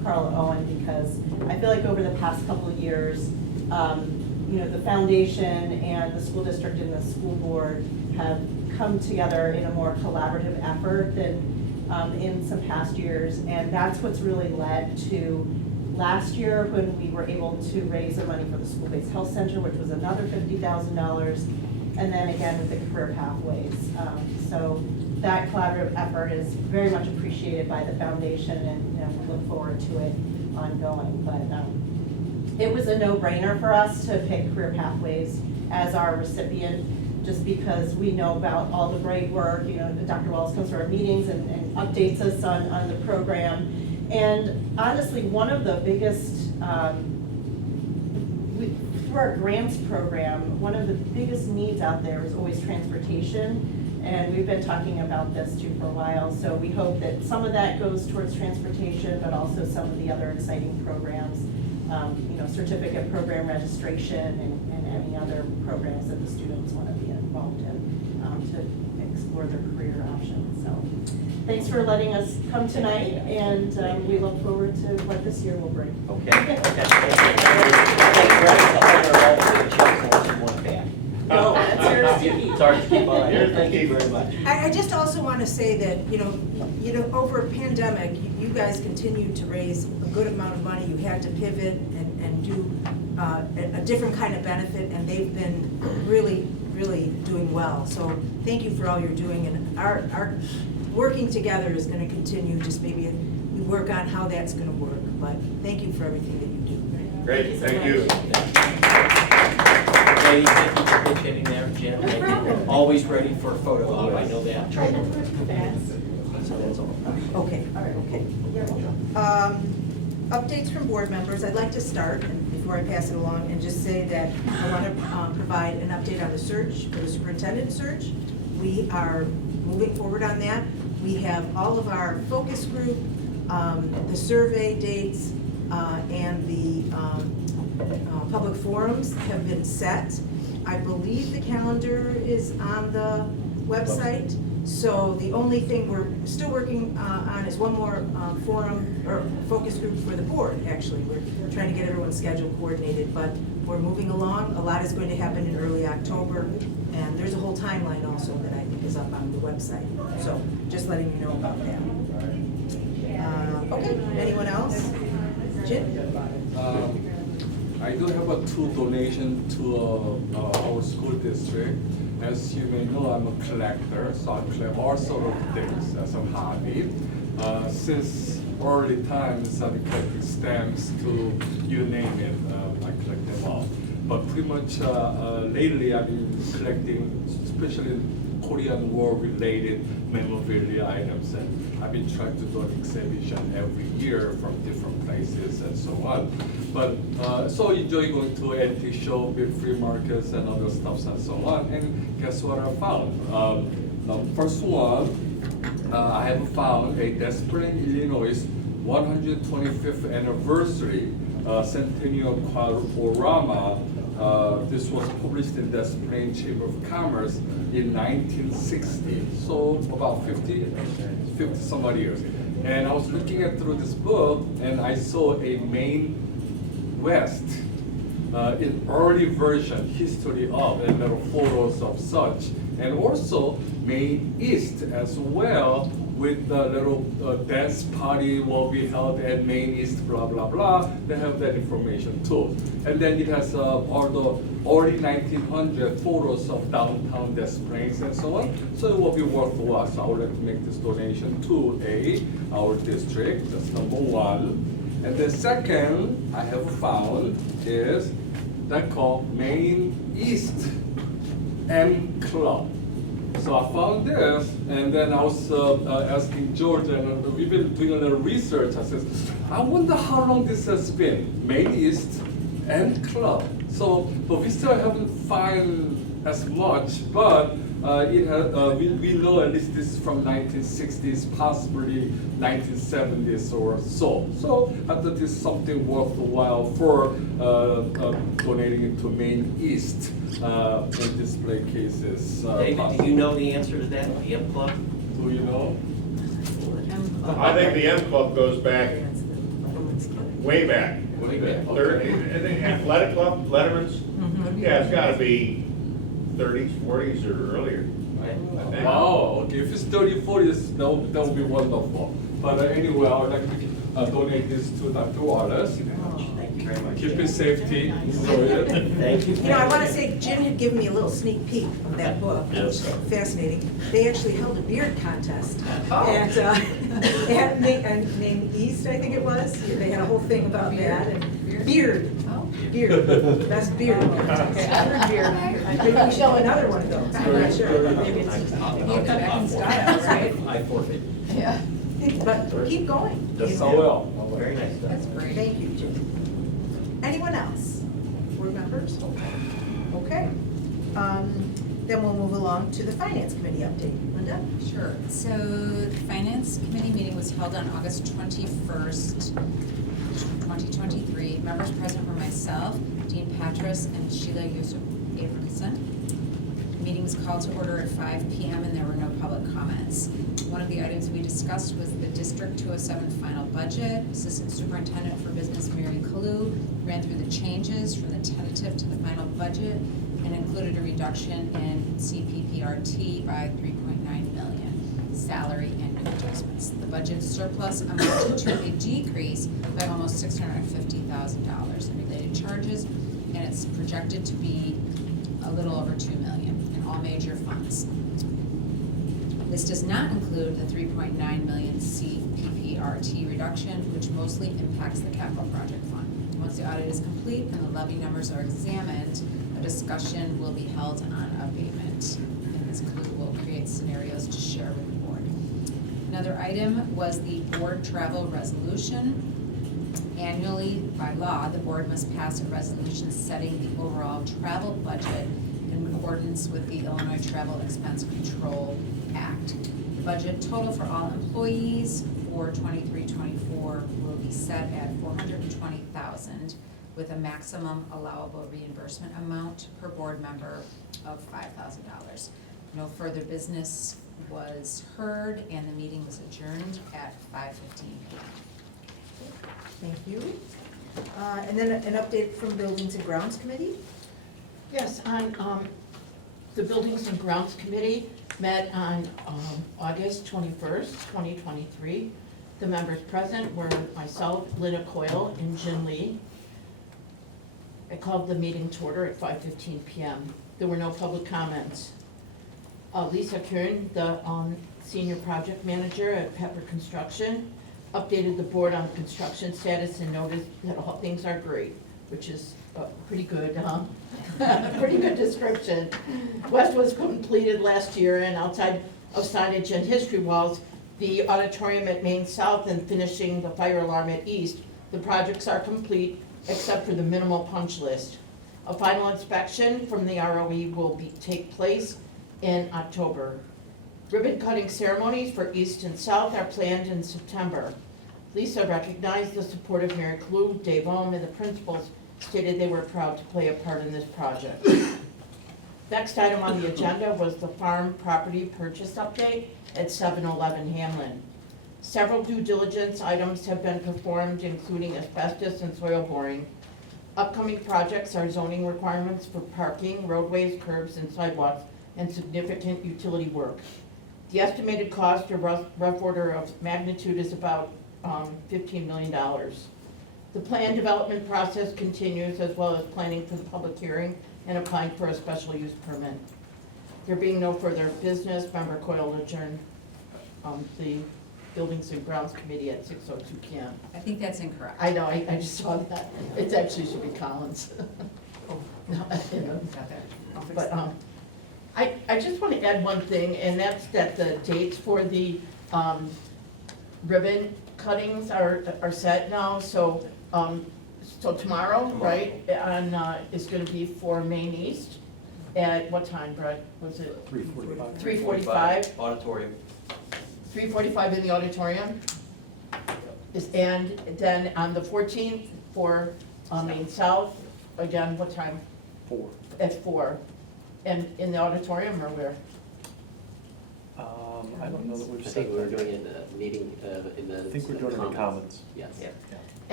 Carla Owen, because I feel like over the past couple of years, the foundation and the school district and the school board have come together in a more collaborative effort than in some past years. And that's what's really led to last year when we were able to raise the money for the school-based health center, which was another $50,000. And then again with the career pathways. So that collaborative effort is very much appreciated by the foundation, and we look forward to it ongoing. But it was a no-brainer for us to pick career pathways as our recipient, just because we know about all the great work. Dr. Wells comes to our meetings and updates us on the program. And honestly, one of the biggest through our grants program, one of the biggest needs out there is always transportation, and we've been talking about this too for a while, so we hope that some of that goes towards transportation, but also some of the other exciting programs, certificate program registration and any other programs that the students want to be involved in to explore their career options. So thanks for letting us come tonight, and we look forward to what this year will bring. Okay. No, that's yours. Sorry to keep on. Thank you very much. I just also want to say that, over a pandemic, you guys continued to raise a good amount of money. You had to pivot and do a different kind of benefit, and they've been really, really doing well. So thank you for all you're doing, and our working together is going to continue. Just maybe we work on how that's going to work, but thank you for everything that you do. Great, thank you. Ladies, thank you for pitching there. Jen, thank you. Always ready for a photo op, I know that. So that's all. Okay, all right, okay. Updates from board members. I'd like to start, and before I pass it along, and just say that I want to provide an update on the search, for the superintendent search. We are moving forward on that. We have all of our focus group, the survey dates, and the public forums have been set. I believe the calendar is on the website. So the only thing we're still working on is one more forum or focus group for the board, actually. We're trying to get everyone's schedule coordinated, but we're moving along. A lot is going to happen in early October, and there's a whole timeline also that I think is up on the website. So just letting you know about that. Okay, anyone else? Jim? I do have two donations to our school district. As you may know, I'm a collector, so I collect all sort of things as a hobby. Since early times, I've been collecting stamps to you name it, I collect them all. But pretty much lately, I've been collecting, especially Korean War-related memorabilia items, and I've been trying to do an exhibition every year from different places and so on. But so enjoy going to antique show, big free markets, and other stuff and so on. And guess what I found? The first one, I have found a Des Plaines, Illinois 125th anniversary Centennial Quadorama. This was published in Des Plaines Chamber of Commerce in 1960, so about 50 some odd years. And I was looking through this book, and I saw a Maine West in early version, history of, and there are photos of such, and also Maine East as well, with the little dance party will be held at Maine East, blah, blah, blah. They have that information too. And then it has all the early 1900 photos of downtown Des Plaines and so on. So it will be worthwhile. So I would like to make this donation to our district. That's number one. And the second I have found is that called Maine East M Club. So I found this, and then I was asking George, and we've been doing a little research. I said, I wonder how long this has been, Maine East and Club. So, but we still haven't found as much, but it has, we know at least this is from 1960s, possibly 1970s or so. So I thought this is something worthwhile for donating it to Maine East in display cases. David, do you know the answer to that, the M Club? Do you know? I think the M Club goes back way back. Way back. Thirty, I think athletic club, Letterman's, yeah, it's gotta be thirties, forties or earlier, I think. Wow, okay, if it's 30, 40, that would be wonderful. But anyway, I would like to donate this to Dr. Wallace. Thank you very much. Keep it safety, enjoy it. Thank you. You know, I want to say, Jim had given me a little sneak peek of that book, which was fascinating. They actually held a beard contest and named East, I think it was. They had a whole thing about that, and beard, best beard contest. Beard. Maybe we should have another one of those, I'm not sure. Maybe it's, Quebec style, right? I forfeit. Yeah. but keep going. Yes, I will. Very nice. That's great. Thank you, Jim. Anyone else? Board members? Okay. Then we'll move along to the Finance Committee update. Linda? Sure. So the Finance Committee meeting was held on August 21st, 2023. Members present were myself, Dean Patras, and Sheila Yusuf Abramson. The meeting was called to order at 5 p.m. and there were no public comments. One of the items we discussed was the District 207 final budget. Assistant Superintendent for Business Mary Kalu ran through the changes from the tentative to the final budget and included a reduction in CPPRT by $3.9 million, salary and new adjustments. The budget surplus amounted to a decrease by almost $650,000 in related charges, and it's projected to be a little over $2 million in all major funds. This does not include the $3.9 million CPPRT reduction, which mostly impacts the capital project fund. Once the audit is complete and the levy numbers are examined, a discussion will be held on abatement. And this will create scenarios to share with the board. Another item was the board travel resolution. Annually, by law, the board must pass a resolution setting the overall travel budget in accordance with the Illinois Travel Expense Control Act. The budget total for all employees for 23-24 will be set at $420,000 with a maximum allowable reimbursement amount per board member of $5,000. No further business was heard and the meeting was adjourned at 5:15 p.m. Thank you. And then an update from Buildings and Grounds Committee. Yes, on, the Buildings and Grounds Committee met on August 21st, 2023. The members present were myself, Linda Coyle, and Jin Lee. I called the meeting to order at 5:15 p.m. There were no public comments. Lisa Kern, the Senior Project Manager at Pepper Construction, updated the board on construction status and noted that all things are great, which is pretty good, pretty good description. West was completed last year, and outside of signage and history walls, the auditorium at Main South and finishing the fire alarm at East, the projects are complete except for the minimal punch list. A final inspection from the ROE will take place in October. Ribbon cutting ceremonies for East and South are planned in September. Lisa recognized the support of Mary Clue, Dave Ohm, and the principals stated they were proud to play a part in this project. Next item on the agenda was the farm property purchase update at 711 Hamlin. Several due diligence items have been performed, including asbestos and soil boring. Upcoming projects are zoning requirements for parking, roadways, curbs, and sidewalks, and significant utility work. The estimated cost, or rough order of magnitude, is about $15 million. The plan development process continues, as well as planning for the public hearing and applying for a special use permit. There being no further business, Member Coyle adjourned the Buildings and Grounds Committee at 6:02 p.m. I think that's incorrect. I know, I just saw that. It actually should be Collins. Oh. No, you know. Got that. I'll fix But that. I just want to add one thing, and that's that the dates for the ribbon cuttings are set now. So tomorrow, right, and is going to be for Main East at what time, Brett? Was it 3:45. 3:45? Auditorium. 3:45 in the auditorium. And then on the 14th for Main South, again, what time? 4. At 4. And in the auditorium or where? I don't know that we've I said think we were that. doing it in the meeting, in the. I think we're doing it in the Commons. Yes. Yeah.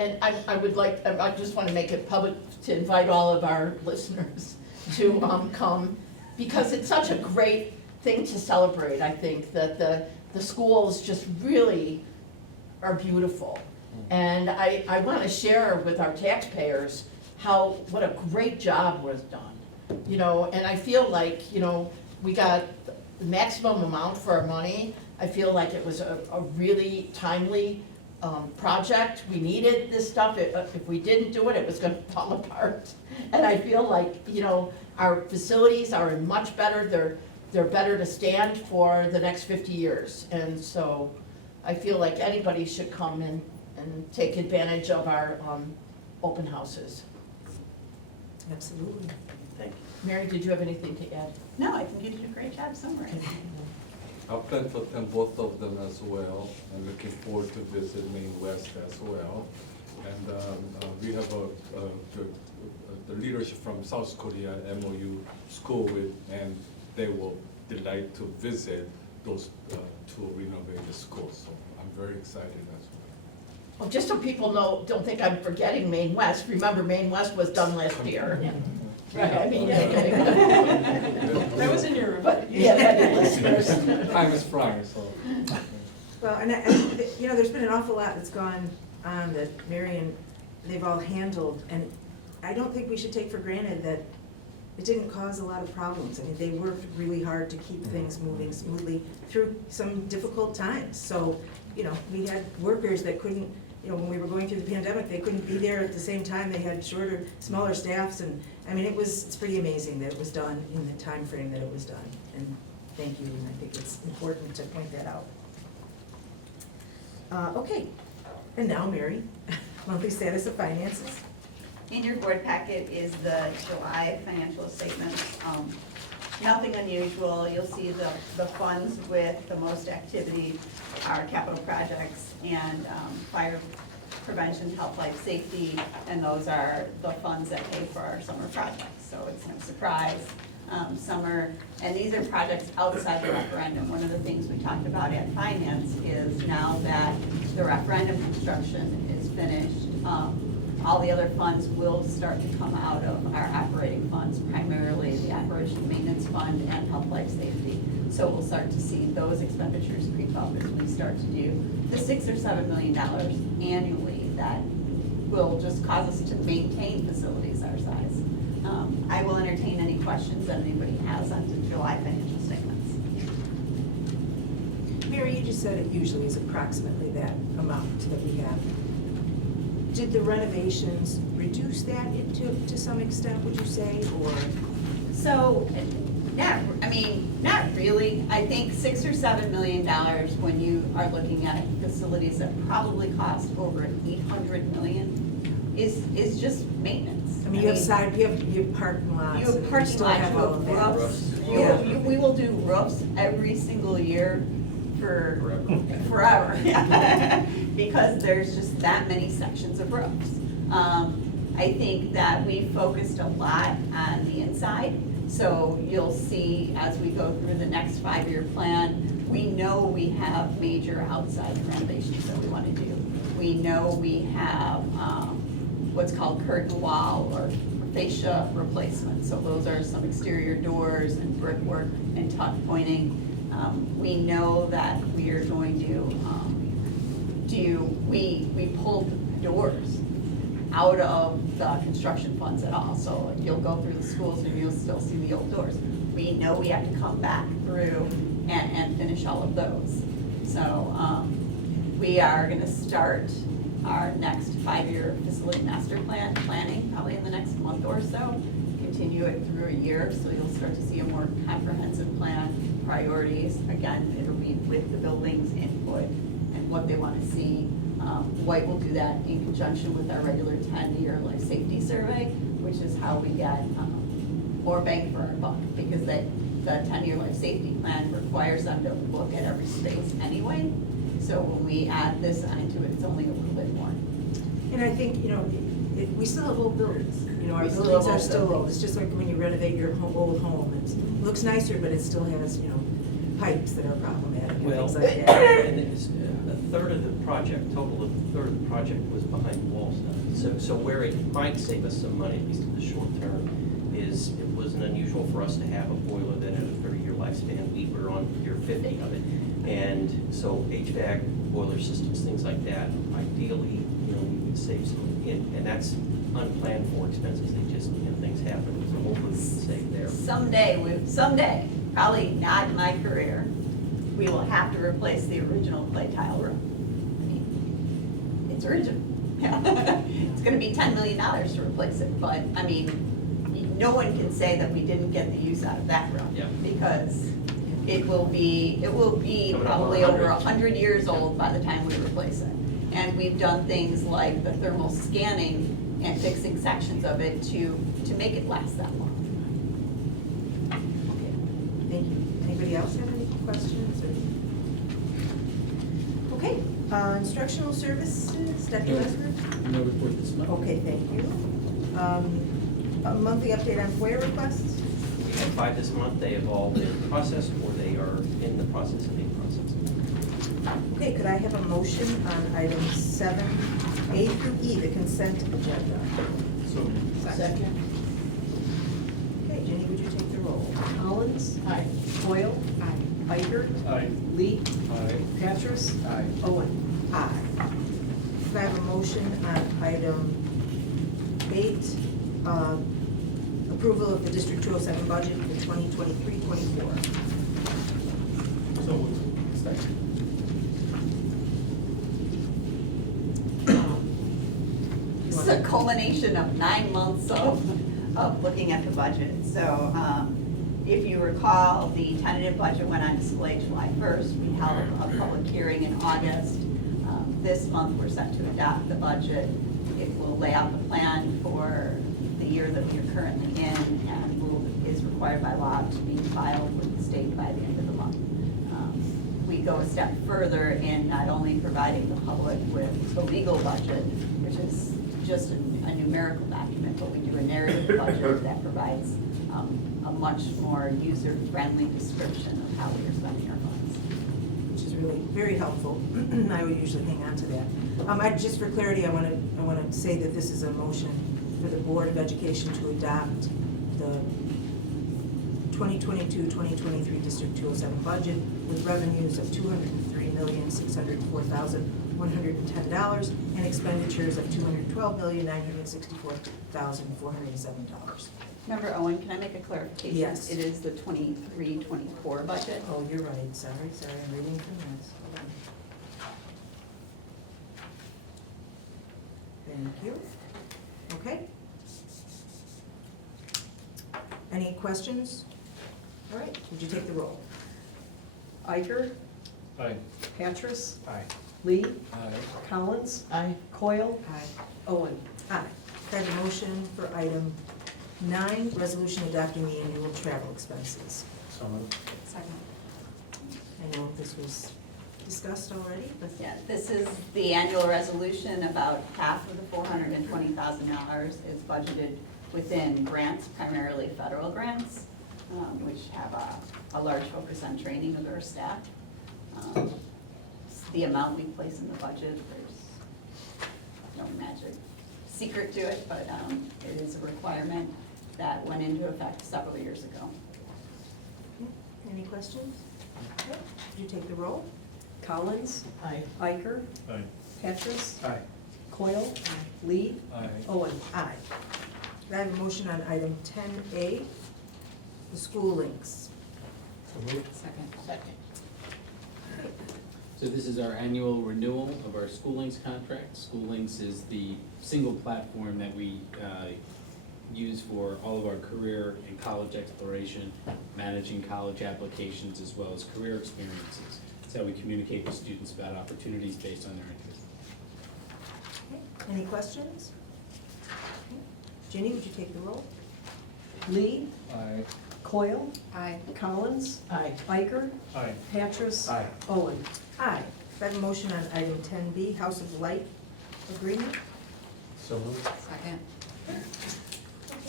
And I would like, I just want to make it public to invite all of our listeners to come, because it's such a great thing to celebrate, I think, that the schools just really are beautiful. And I want to share with our taxpayers what a great job was done. You know, and I feel like, you know, we got the maximum amount for our money. I feel like it was a really timely project. We needed this stuff. If we didn't do it, it was gonna fall apart. And I feel like, you know, our facilities are in much better, they're better to stand for the next 50 years. And so I feel like anybody should come and take advantage of our open houses. Absolutely. Thank you. Mary, did you have anything to add? No, I think you did a great job summarizing. I plan to attend both of them as well. I'm looking forward to visit Maine West as well. And we have the leadership from South Korea MOU school with, and they will delight to visit those to renovate the school. So I'm very excited as well. Well, just so people know, don't think I'm forgetting Maine West. Remember, Maine West was done last year. Right, I mean, That was in your. but, yeah, many listeners. Time is flying, so. Well, and you know, there's been an awful lot that's gone on that Mary and they've all handled, and I don't think we should take for granted that it didn't cause a lot of problems. I mean, they worked really hard to keep things moving smoothly through some difficult times. So, you know, we had workers that couldn't, you know, when we were going through the pandemic, they couldn't be there at the same time. They had shorter, smaller staffs, and I mean, it's pretty amazing that it was done in the time frame that it was done. And thank you, and I think it's important to point that out. Okay, and now Mary, monthly status of finances. In your board packet is the July financial statements. Nothing unusual. You'll see the funds with the most activity are capital projects and fire prevention, health, life, safety, and those are the funds that pay for our summer projects. So it's no surprise. Summer, and these are projects outside the referendum. One of the things we talked about at finance is now that the referendum construction is finished, all the other funds will start to come out of our operating funds, primarily the operation maintenance fund and health, life, safety. So we'll start to see those expenditures creep up as we start to do the $6 or $7 million annually that will just cause us to maintain facilities our size. I will entertain any questions that anybody has on the July financial statements. Mary, you just said it usually is approximately that amount that we have. Did the renovations reduce that to some extent, would you say, or? So, not really. I think $6 or $7 million when you are looking at facilities that probably cost over $800 million is just maintenance. I mean, you have parking lots. You have parking lots, you have roofs. We will do roofs every single year for forever. Because there's just that many sections of roofs. I think that we focused a lot on the inside. So you'll see as we go through the next 5-year plan, we know we have major outside renovations that we want to do. We know we have what's called curtain wall or fascia replacement. So those are some exterior doors and brickwork and tuck pointing. We know that we are going to we pulled doors out of the construction funds at all. So you'll go through the schools and you'll still see the old doors. We know we have to come back through and finish all of those. So we are gonna start our next 5-year facility master planning, probably in the next month or so. Continue it through a year, so you'll start to see a more comprehensive plan, priorities. Again, it'll be with the building's input and what they want to see. White will do that in conjunction with our regular 10-year life safety survey, which is how we get more bang for our buck, because the 10-year life safety plan requires them to look at every space anyway. So when we add this onto it, it's only a little bit more. And I think, you know, we still have old buildings. You know, our We still buildings have are old still old. buildings. It's just like when you renovate your old home. It looks nicer, but it still has, you know, pipes that are problematic and Well, things like that. and it's, a third of the project, total of a third of the project was behind the wall stuff. So where it might save us some money, at least in the short term, is it wasn't unusual for us to have a boiler that had a 30-year lifespan. We were on year 50 of it. And so HVAC, boiler systems, things like that, ideally, we would save some, and that's unplanned for expenses. They just, things happen, so hopefully we can save there. Someday, probably not in my career, we will have to replace the original clay tile roof. I mean, it's urgent. It's gonna be $10 million to replace it, but, I mean, no one can say that we didn't get the use out of that room. Yeah. Because it will be Coming up on probably over 100. 100 years old by the time we replace it. And we've done things like the thermal scanning and fixing sections of it to make it last that long. Okay, thank you. Anybody else have any questions? Okay, instructional services, Dr. Westford? No report this month. Okay, thank you. A monthly update on FOIA requests? We had 5 this month. They have all been processed, or they are in the process of being processed. Okay, could I have a motion on items 7A through E, the consent agenda? So, Second. Okay, Jenny, would you take the roll? Collins. Aye. Coyle. Aye. Iker. Aye. Lee. Aye. Patras. Aye. Owen. Aye. Could I have a motion on item 8, approval of the District 207 budget for 2023-24? So moved. This is a culmination of 9 months of looking at the budget. So if you recall, the tentative budget went on display July 1st. We held a public hearing in August. This month, we're set to adopt the budget. It will lay out the plan for the year that we are currently in and is required by law to be filed with the state by the end of the month. We go a step further in not only providing the public with the legal budget, which is just a numerical document, but we do a narrative budget that provides a much more user-friendly description of how we are spending our funds. Which is really very helpful. I would usually hang on to that. Just for clarity, I want to say that this is a motion for the Board of Education to adopt the 2022-2023 District 207 budget with revenues of $203,604,110 and expenditures of $212,964,407. Member Owen, can I make a clarification? Yes. It is the 23-24 budget. Oh, you're right, sorry, I'm reading from this. Hold on. Thank you. Okay. Any questions? All right, would you take the roll? Iker. Aye. Patras. Aye. Lee. Aye. Collins. Aye. Coyle. Aye. Owen. Aye. Can I have a motion for item 9, resolution adopting the annual travel expenses? So moved. Second. I know this was discussed already, but Yeah, this is the annual resolution. About half of the $420,000 is budgeted within grants, primarily federal grants, which have a large focus on training of our staff. The amount we place in the budget, there's no magic secret to it, but it is a requirement that went into effect several years ago. any questions? Okay, would you take the roll? Collins. Aye. Iker. Aye. Patras. Aye. Coyle. Lee. Aye. Owen. Aye. Can I have a motion on item 10A, the school links? So moved. Second. So this is our annual renewal of our School Links contract. School Links is the single platform that we use for all of our career and college exploration, managing college applications as well as career experiences. It's how we communicate with students about opportunities based on their interests. Okay, any questions? Okay. Ginny, would you take the roll? Lee. Aye. Coyle. Aye. Collins. Aye. Iker. Aye. Patras. Aye. Owen. Aye. Can I have a motion on item 10B, House of Light agreement? So moved. Second. Okay,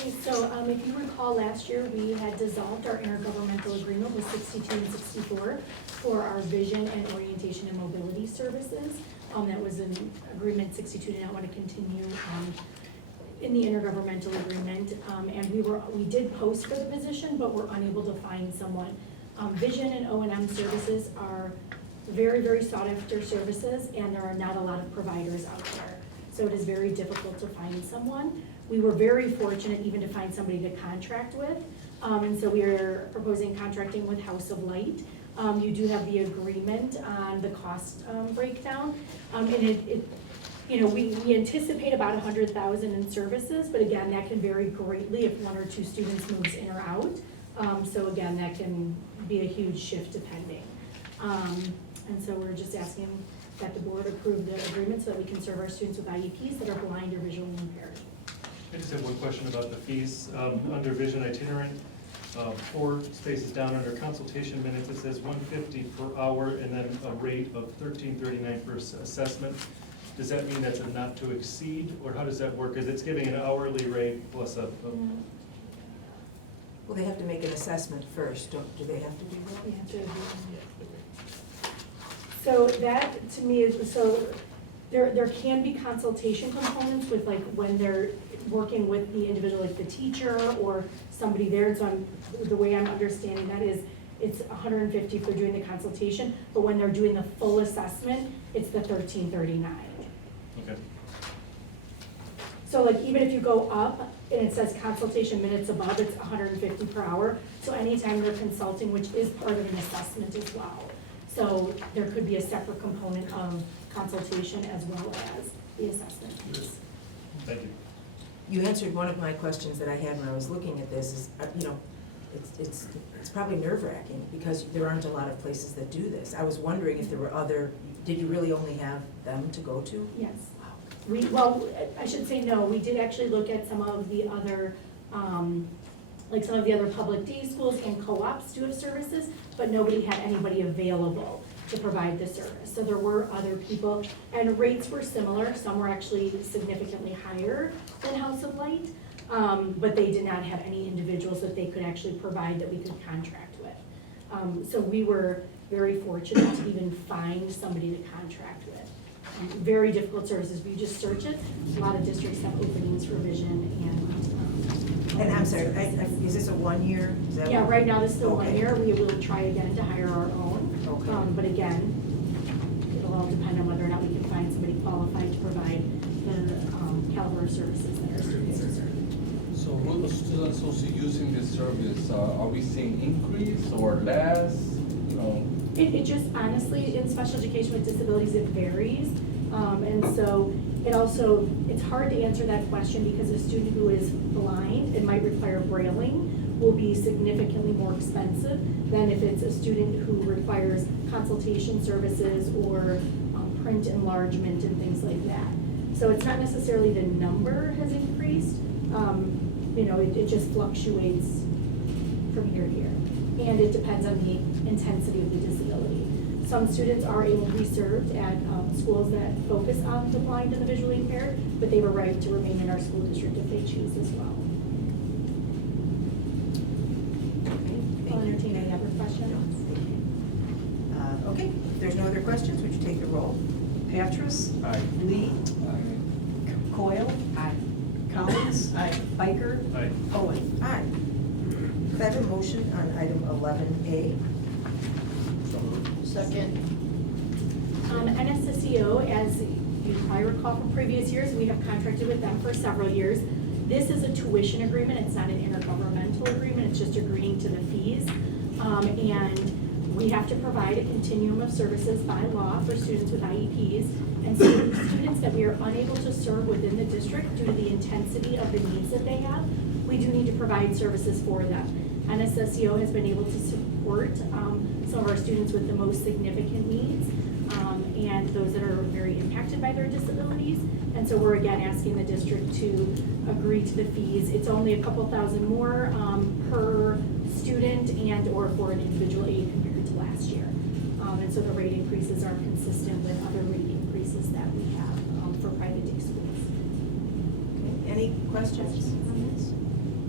Okay, so if you recall, last year, we had dissolved our intergovernmental agreement with 62 and 64 for our vision and orientation and mobility services. That was an agreement 62 did not want to continue in the intergovernmental agreement. And we did post for the position, but we're unable to find someone. Vision and O&M services are very, very sought after services, and there are not a lot of providers out there. So it is very difficult to find someone. We were very fortunate even to find somebody to contract with. And so we are proposing contracting with House of Light. You do have the agreement on the cost breakdown. And we anticipate about 100,000 in services, but again, that can vary greatly if one or two students moves in or out. So again, that can be a huge shift depending. And so we're just asking that the board approve the agreement so that we can serve our students with IEPs that are blind or visually impaired. I just have one question about the fees. Under vision itinerant, 4 spaces down under consultation minutes, it says $150 per hour and then a rate of $13.39 per assessment. Does that mean that's a not to exceed, or how does that work? Because it's giving an hourly rate plus a. Well, they have to make an assessment first, do they have to do that? We have to agree. So that, to me, is, so there can be consultation components with, like, when they're working with the individual, like the teacher or somebody there. And so the way I'm understanding that is it's $150 for doing the consultation, but when they're doing the full assessment, it's the $13.39. Okay. So like even if you go up and it says consultation minutes above, it's $150 per hour. So anytime they're consulting, which is part of an assessment as well. So there could be a separate component of consultation as well as the assessment piece. Thank you. You answered one of my questions that I had when I was looking at this is, it's probably nerve-wracking because there aren't a lot of places that do this. I was wondering if there were did you really only have them to go to? Yes. Well, I should say no, we did actually look at some of the other, like some of the other public day schools and co-ops do have services, but nobody had anybody available to provide the service. So there were other people, and rates were similar. Some were actually significantly higher than House of Light, but they did not have any individuals that they could actually provide that we could contract with. So we were very fortunate to even find somebody to contract with. Very difficult services. If you just search it, a lot of districts have openings for vision and I'm sorry, is this a 1 year? yeah, right now this is a 1 Okay. year. We will try again to hire our own. Okay. But again, it'll all depend on whether or not we can find somebody qualified to provide the caliber of services that our students deserve. So will the students also using this service, are we seeing increase or less, It just honestly, in special education with disabilities, it varies. And so it's hard to answer that question because a student who is blind and might require brailing will be significantly more expensive than if it's a student who requires consultation services or print enlargement and things like that. So it's not necessarily the number has increased. It just fluctuates from year to year. And it depends on the intensity of the disability. Some students are able to be served at schools that focus on the blind and the visually impaired, but they have a right to remain in our school district if they choose as well. I'll entertain any other questions. Okay, if there's no other questions, would you take the roll? Patras. Aye. Lee. Coyle. Aye. Collins. Biker. Aye. Owen. Aye. Could I have a motion on item 11A? Second. NSSEO, as you probably recall from previous years, we have contracted with them for several years. This is a tuition agreement, it's not an intergovernmental agreement, it's just agreeing to the fees. And we have to provide a continuum of services by law for students with IEPs. And so students that we are unable to serve within the district due to the intensity of the needs that they have, we do need to provide services for them. NSSEO has been able to support some of our students with the most significant needs and those that are very impacted by their disabilities. And so we're again asking the district to agree to the fees. It's only a couple thousand more per student and or for an individual aid compared to last year. And so the rate increases are consistent with other rate increases that we have for private day schools. Okay. Any questions on this?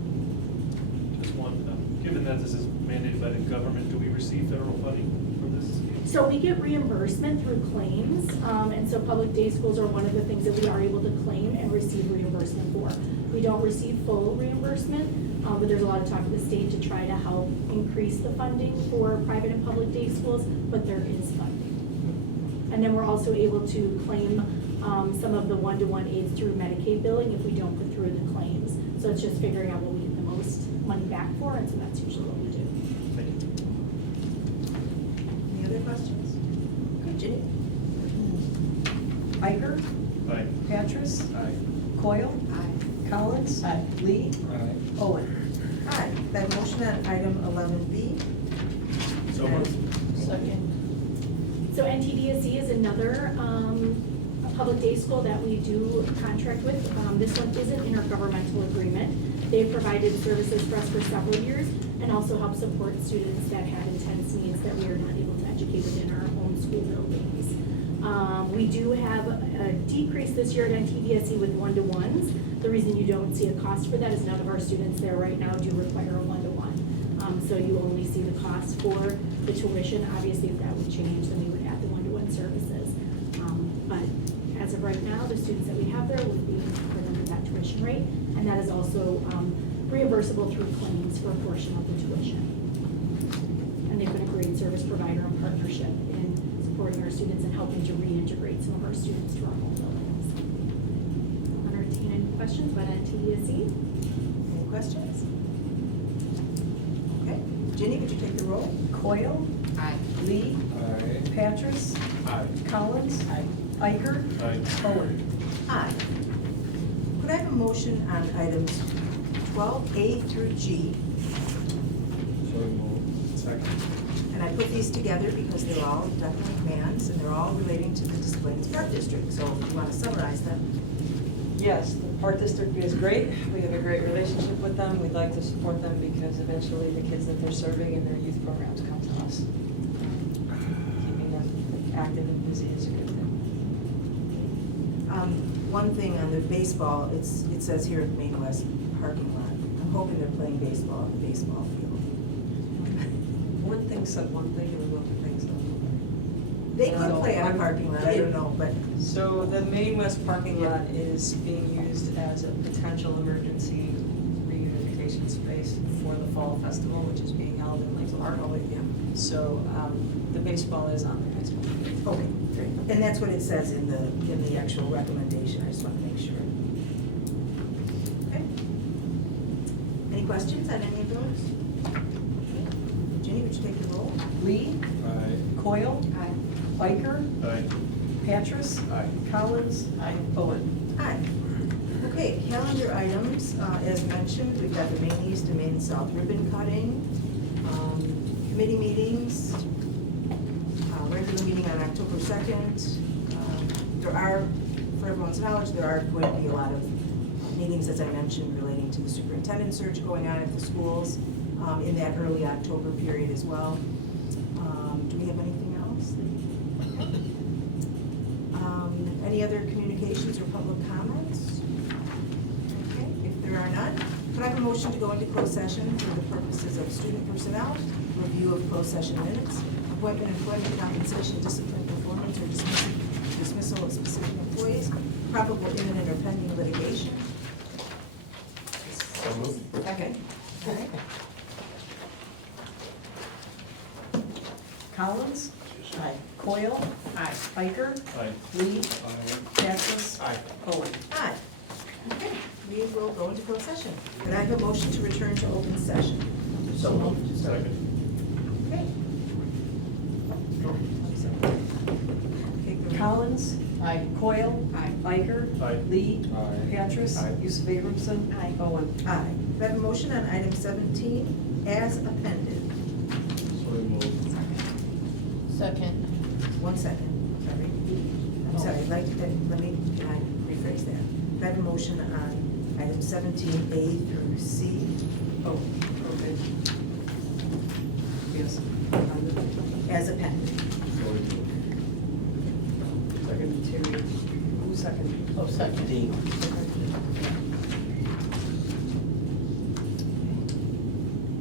one. Given that this is mandated by the government, do we receive federal funding for this scheme? So we get reimbursement through claims, and so public day schools are one of the things that we are able to claim and receive reimbursement for. We don't receive full reimbursement, but there's a lot of talk with the state to try to help increase the funding for private and public day schools, but there is funding. And then we're also able to claim some of the one-to-one aids through Medicaid billing if we don't put through the claims. So it's just figuring out what we get the most money back for, and so that's usually what we do. Any other questions? Okay, Ginny? Iker. Aye. Patras. Aye. Coyle. Aye. Collins. Aye. Lee. Aye. Owen. Aye. That motion on item 11B. So moved. Second. So NTDSE is another a public day school that we do contract with. This one is an intergovernmental agreement. They've provided services for us for several years and also help support students that had intense needs that we are not able to educate within our own school buildings. We do have a decrease this year at NTDSE with one-to-ones. The reason you don't see a cost for that is none of our students there right now do require a one-to-one. So you only see the cost for the tuition. Obviously, if that would change, then we would add the one-to-one services. But as of right now, the students that we have there would be covered under that tuition rate, and that is also reimbursable through claims for a portion of the tuition. And they've been a great service provider and partnership in supporting our students and helping to reintegrate some of our students to our home buildings. I'll entertain any questions about NTDSE? Any questions? Okay. Ginny, would you take the roll? Coyle. Aye. Lee. Aye. Patras. Aye. Collins. Aye. Iker. Aye. Owen. Aye. Could I have a motion on items 12A through G? So moved. Second. And I put these together because they're all definitely commands and they're all relating to the Disciplines Park District. So if you want to summarize them. Yes, the Park District is great. We have a great relationship with them. We'd like to support them because eventually the kids that they're serving in their youth programs come to us. Keeping them active and busy is a good thing. One thing on the baseball, it says here at the Main West parking lot. I'm hoping they're playing baseball on the baseball field. One thing said one thing and another thing said another. They could play on a parking lot, I don't know, but. So the Main West parking lot is being used as a potential emergency reunification space for the Fall Festival, which is being held in Lake Park. So the baseball is on the baseball field. Okay, great. And that's what it says in the actual recommendation, I just want to make sure. Okay. Any questions on any of those? Ginny, would you take the roll? Lee. Aye. Coyle. Aye. Iker. Aye. Patras. Aye. Collins. Aye. Owen. Aye. Okay, calendar items, as mentioned, we've got the Maine East and Maine South ribbon cutting, committee meetings, regular meeting on October 2nd. There are, for everyone's knowledge, there are going to be a lot of meetings, as I mentioned, relating to the superintendent search going on at the schools in that early October period as well. Do we have anything else? Any other communications or public comments? Okay, if there are none, could I have a motion to go into closed session for the purposes of student personnel, review of closed session minutes, appointment, employment, compensation, discipline, performance, or dismissal of specific employees, probable imminent or pending litigation? So moved. Okay. All right. Collins. Aye. Coyle. Aye. Iker. Aye. Lee. Aye. Patras. Aye. Owen. Aye. Okay, we will go into closed session. Could I have a motion to return to open session? So moved. Second. Okay. Collins. Aye. Coyle. Aye. Iker. Aye. Lee. Aye. Patras. Aye. Yusuf Abramson. Aye. Owen. Aye. Could I have a motion on item 17 as appended? So moved. Second. 1 second, sorry. I'm sorry, I'd like to, can I rephrase that? Could I have a motion on item 17A through C? Oh, okay. Yes. As appended. Second. Terry. Who's second? Oh, second. Dean.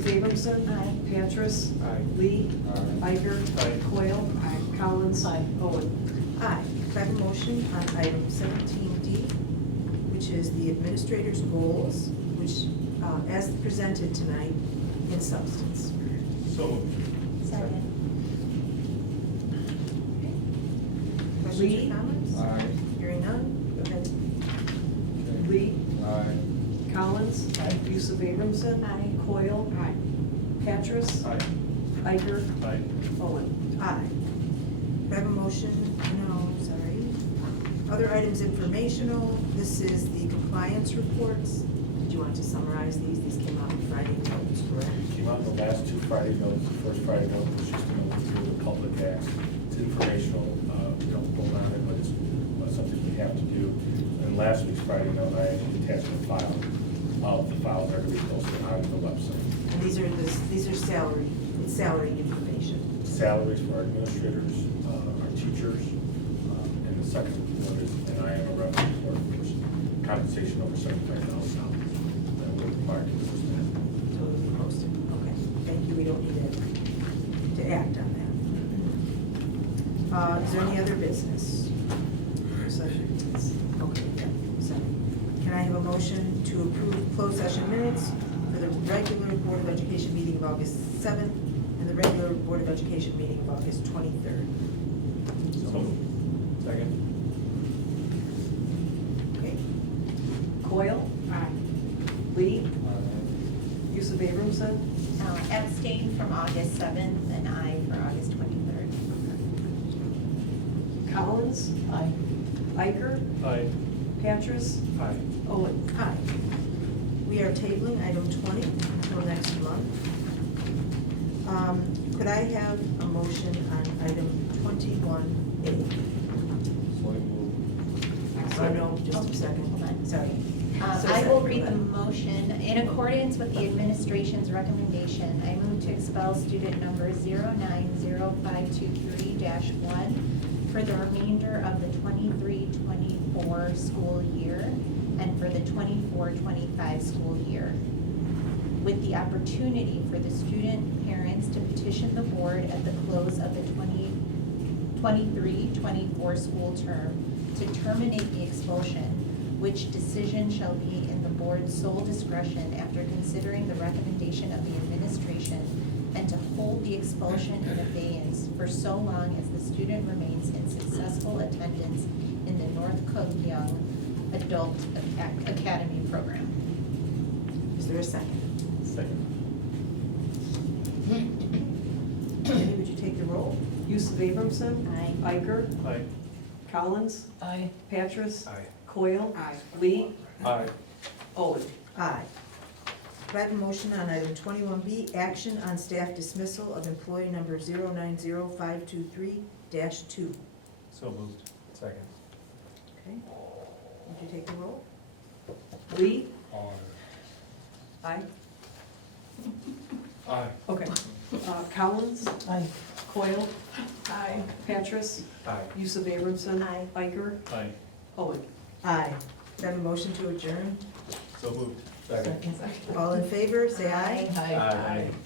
Yusuf Abramson. Aye. Patras. Aye. Lee. Aye. Iker. Aye. Coyle. Collins. Owen. Aye. Could I have a motion on item 17D, which is the administrator's goals, which, as presented tonight, in substance? So moved. Second. Questions Lee. or comments? Aye. Hearing none, go ahead. Lee. Aye. Collins. Yusuf Abramson. Aye. Coyle. Patras. Aye. Iker. Aye. Owen. Aye. Do I have a motion? No, sorry. Other items informational, this is the compliance reports. Did you want to summarize these? These came out on Friday notes, correct? Came out in the last two Friday notes. The first Friday note was just to go through the public acts. It's informational, we don't vote on it, but it's something we have to do. And last week's Friday note, I actually attached a file. The files are going to be posted on the website. And these are salary information. Salaries for our administrators, our teachers, and the second one is an IMA revenue for compensation over $75,000. That we're required to post that. Totally posted. Okay, thank you, we don't need to act on that. Is there any other business? Okay, yeah, sorry. Can I have a motion to approve closed session minutes for the regular Board of Education meeting of August 7th and the regular Board of Education meeting of August 23rd? So moved. Second. Okay, Coyle. Lee. Yusuf Abramson. Abstain from August 7th and I for August 23rd. Collins. Iker. Aye. Patras. Aye. Owen. aye. We are tabling item 20 until next month. Could I have a motion on item 21A? Oh, no, just a second. Hold on. Sorry. I will read the motion. In accordance with the administration's recommendation, I move to expel student number 090523-1 for the remainder of the 23-24 school year and for the 24-25 school year, with the opportunity for the student parents to petition the board at the close of the 23-24 school term to terminate the expulsion, which decision shall be in the board's sole discretion after considering the recommendation of the administration, and to hold the expulsion in abeyance for so long as the student remains in successful attendance in the North Cook Young Adult Academy program. Is there a second? Second. Jenny, would you take the roll? Yusuf Abramson. Aye. Iker. Aye. Collins. Patras. Aye. Coyle. Lee. Aye. Owen. Aye. Do I have a motion on item 21B, action on staff dismissal of employee number 090523-2? So moved. Second. Okay. Would you take the roll? Lee. Aye. Aye. Okay. Collins. Coyle. Patras. Aye. Yusuf Abramson. Aye. Iker. Aye. Owen. Aye. Do I have a motion to adjourn? So moved. Second. All in favor, say aye. Aye.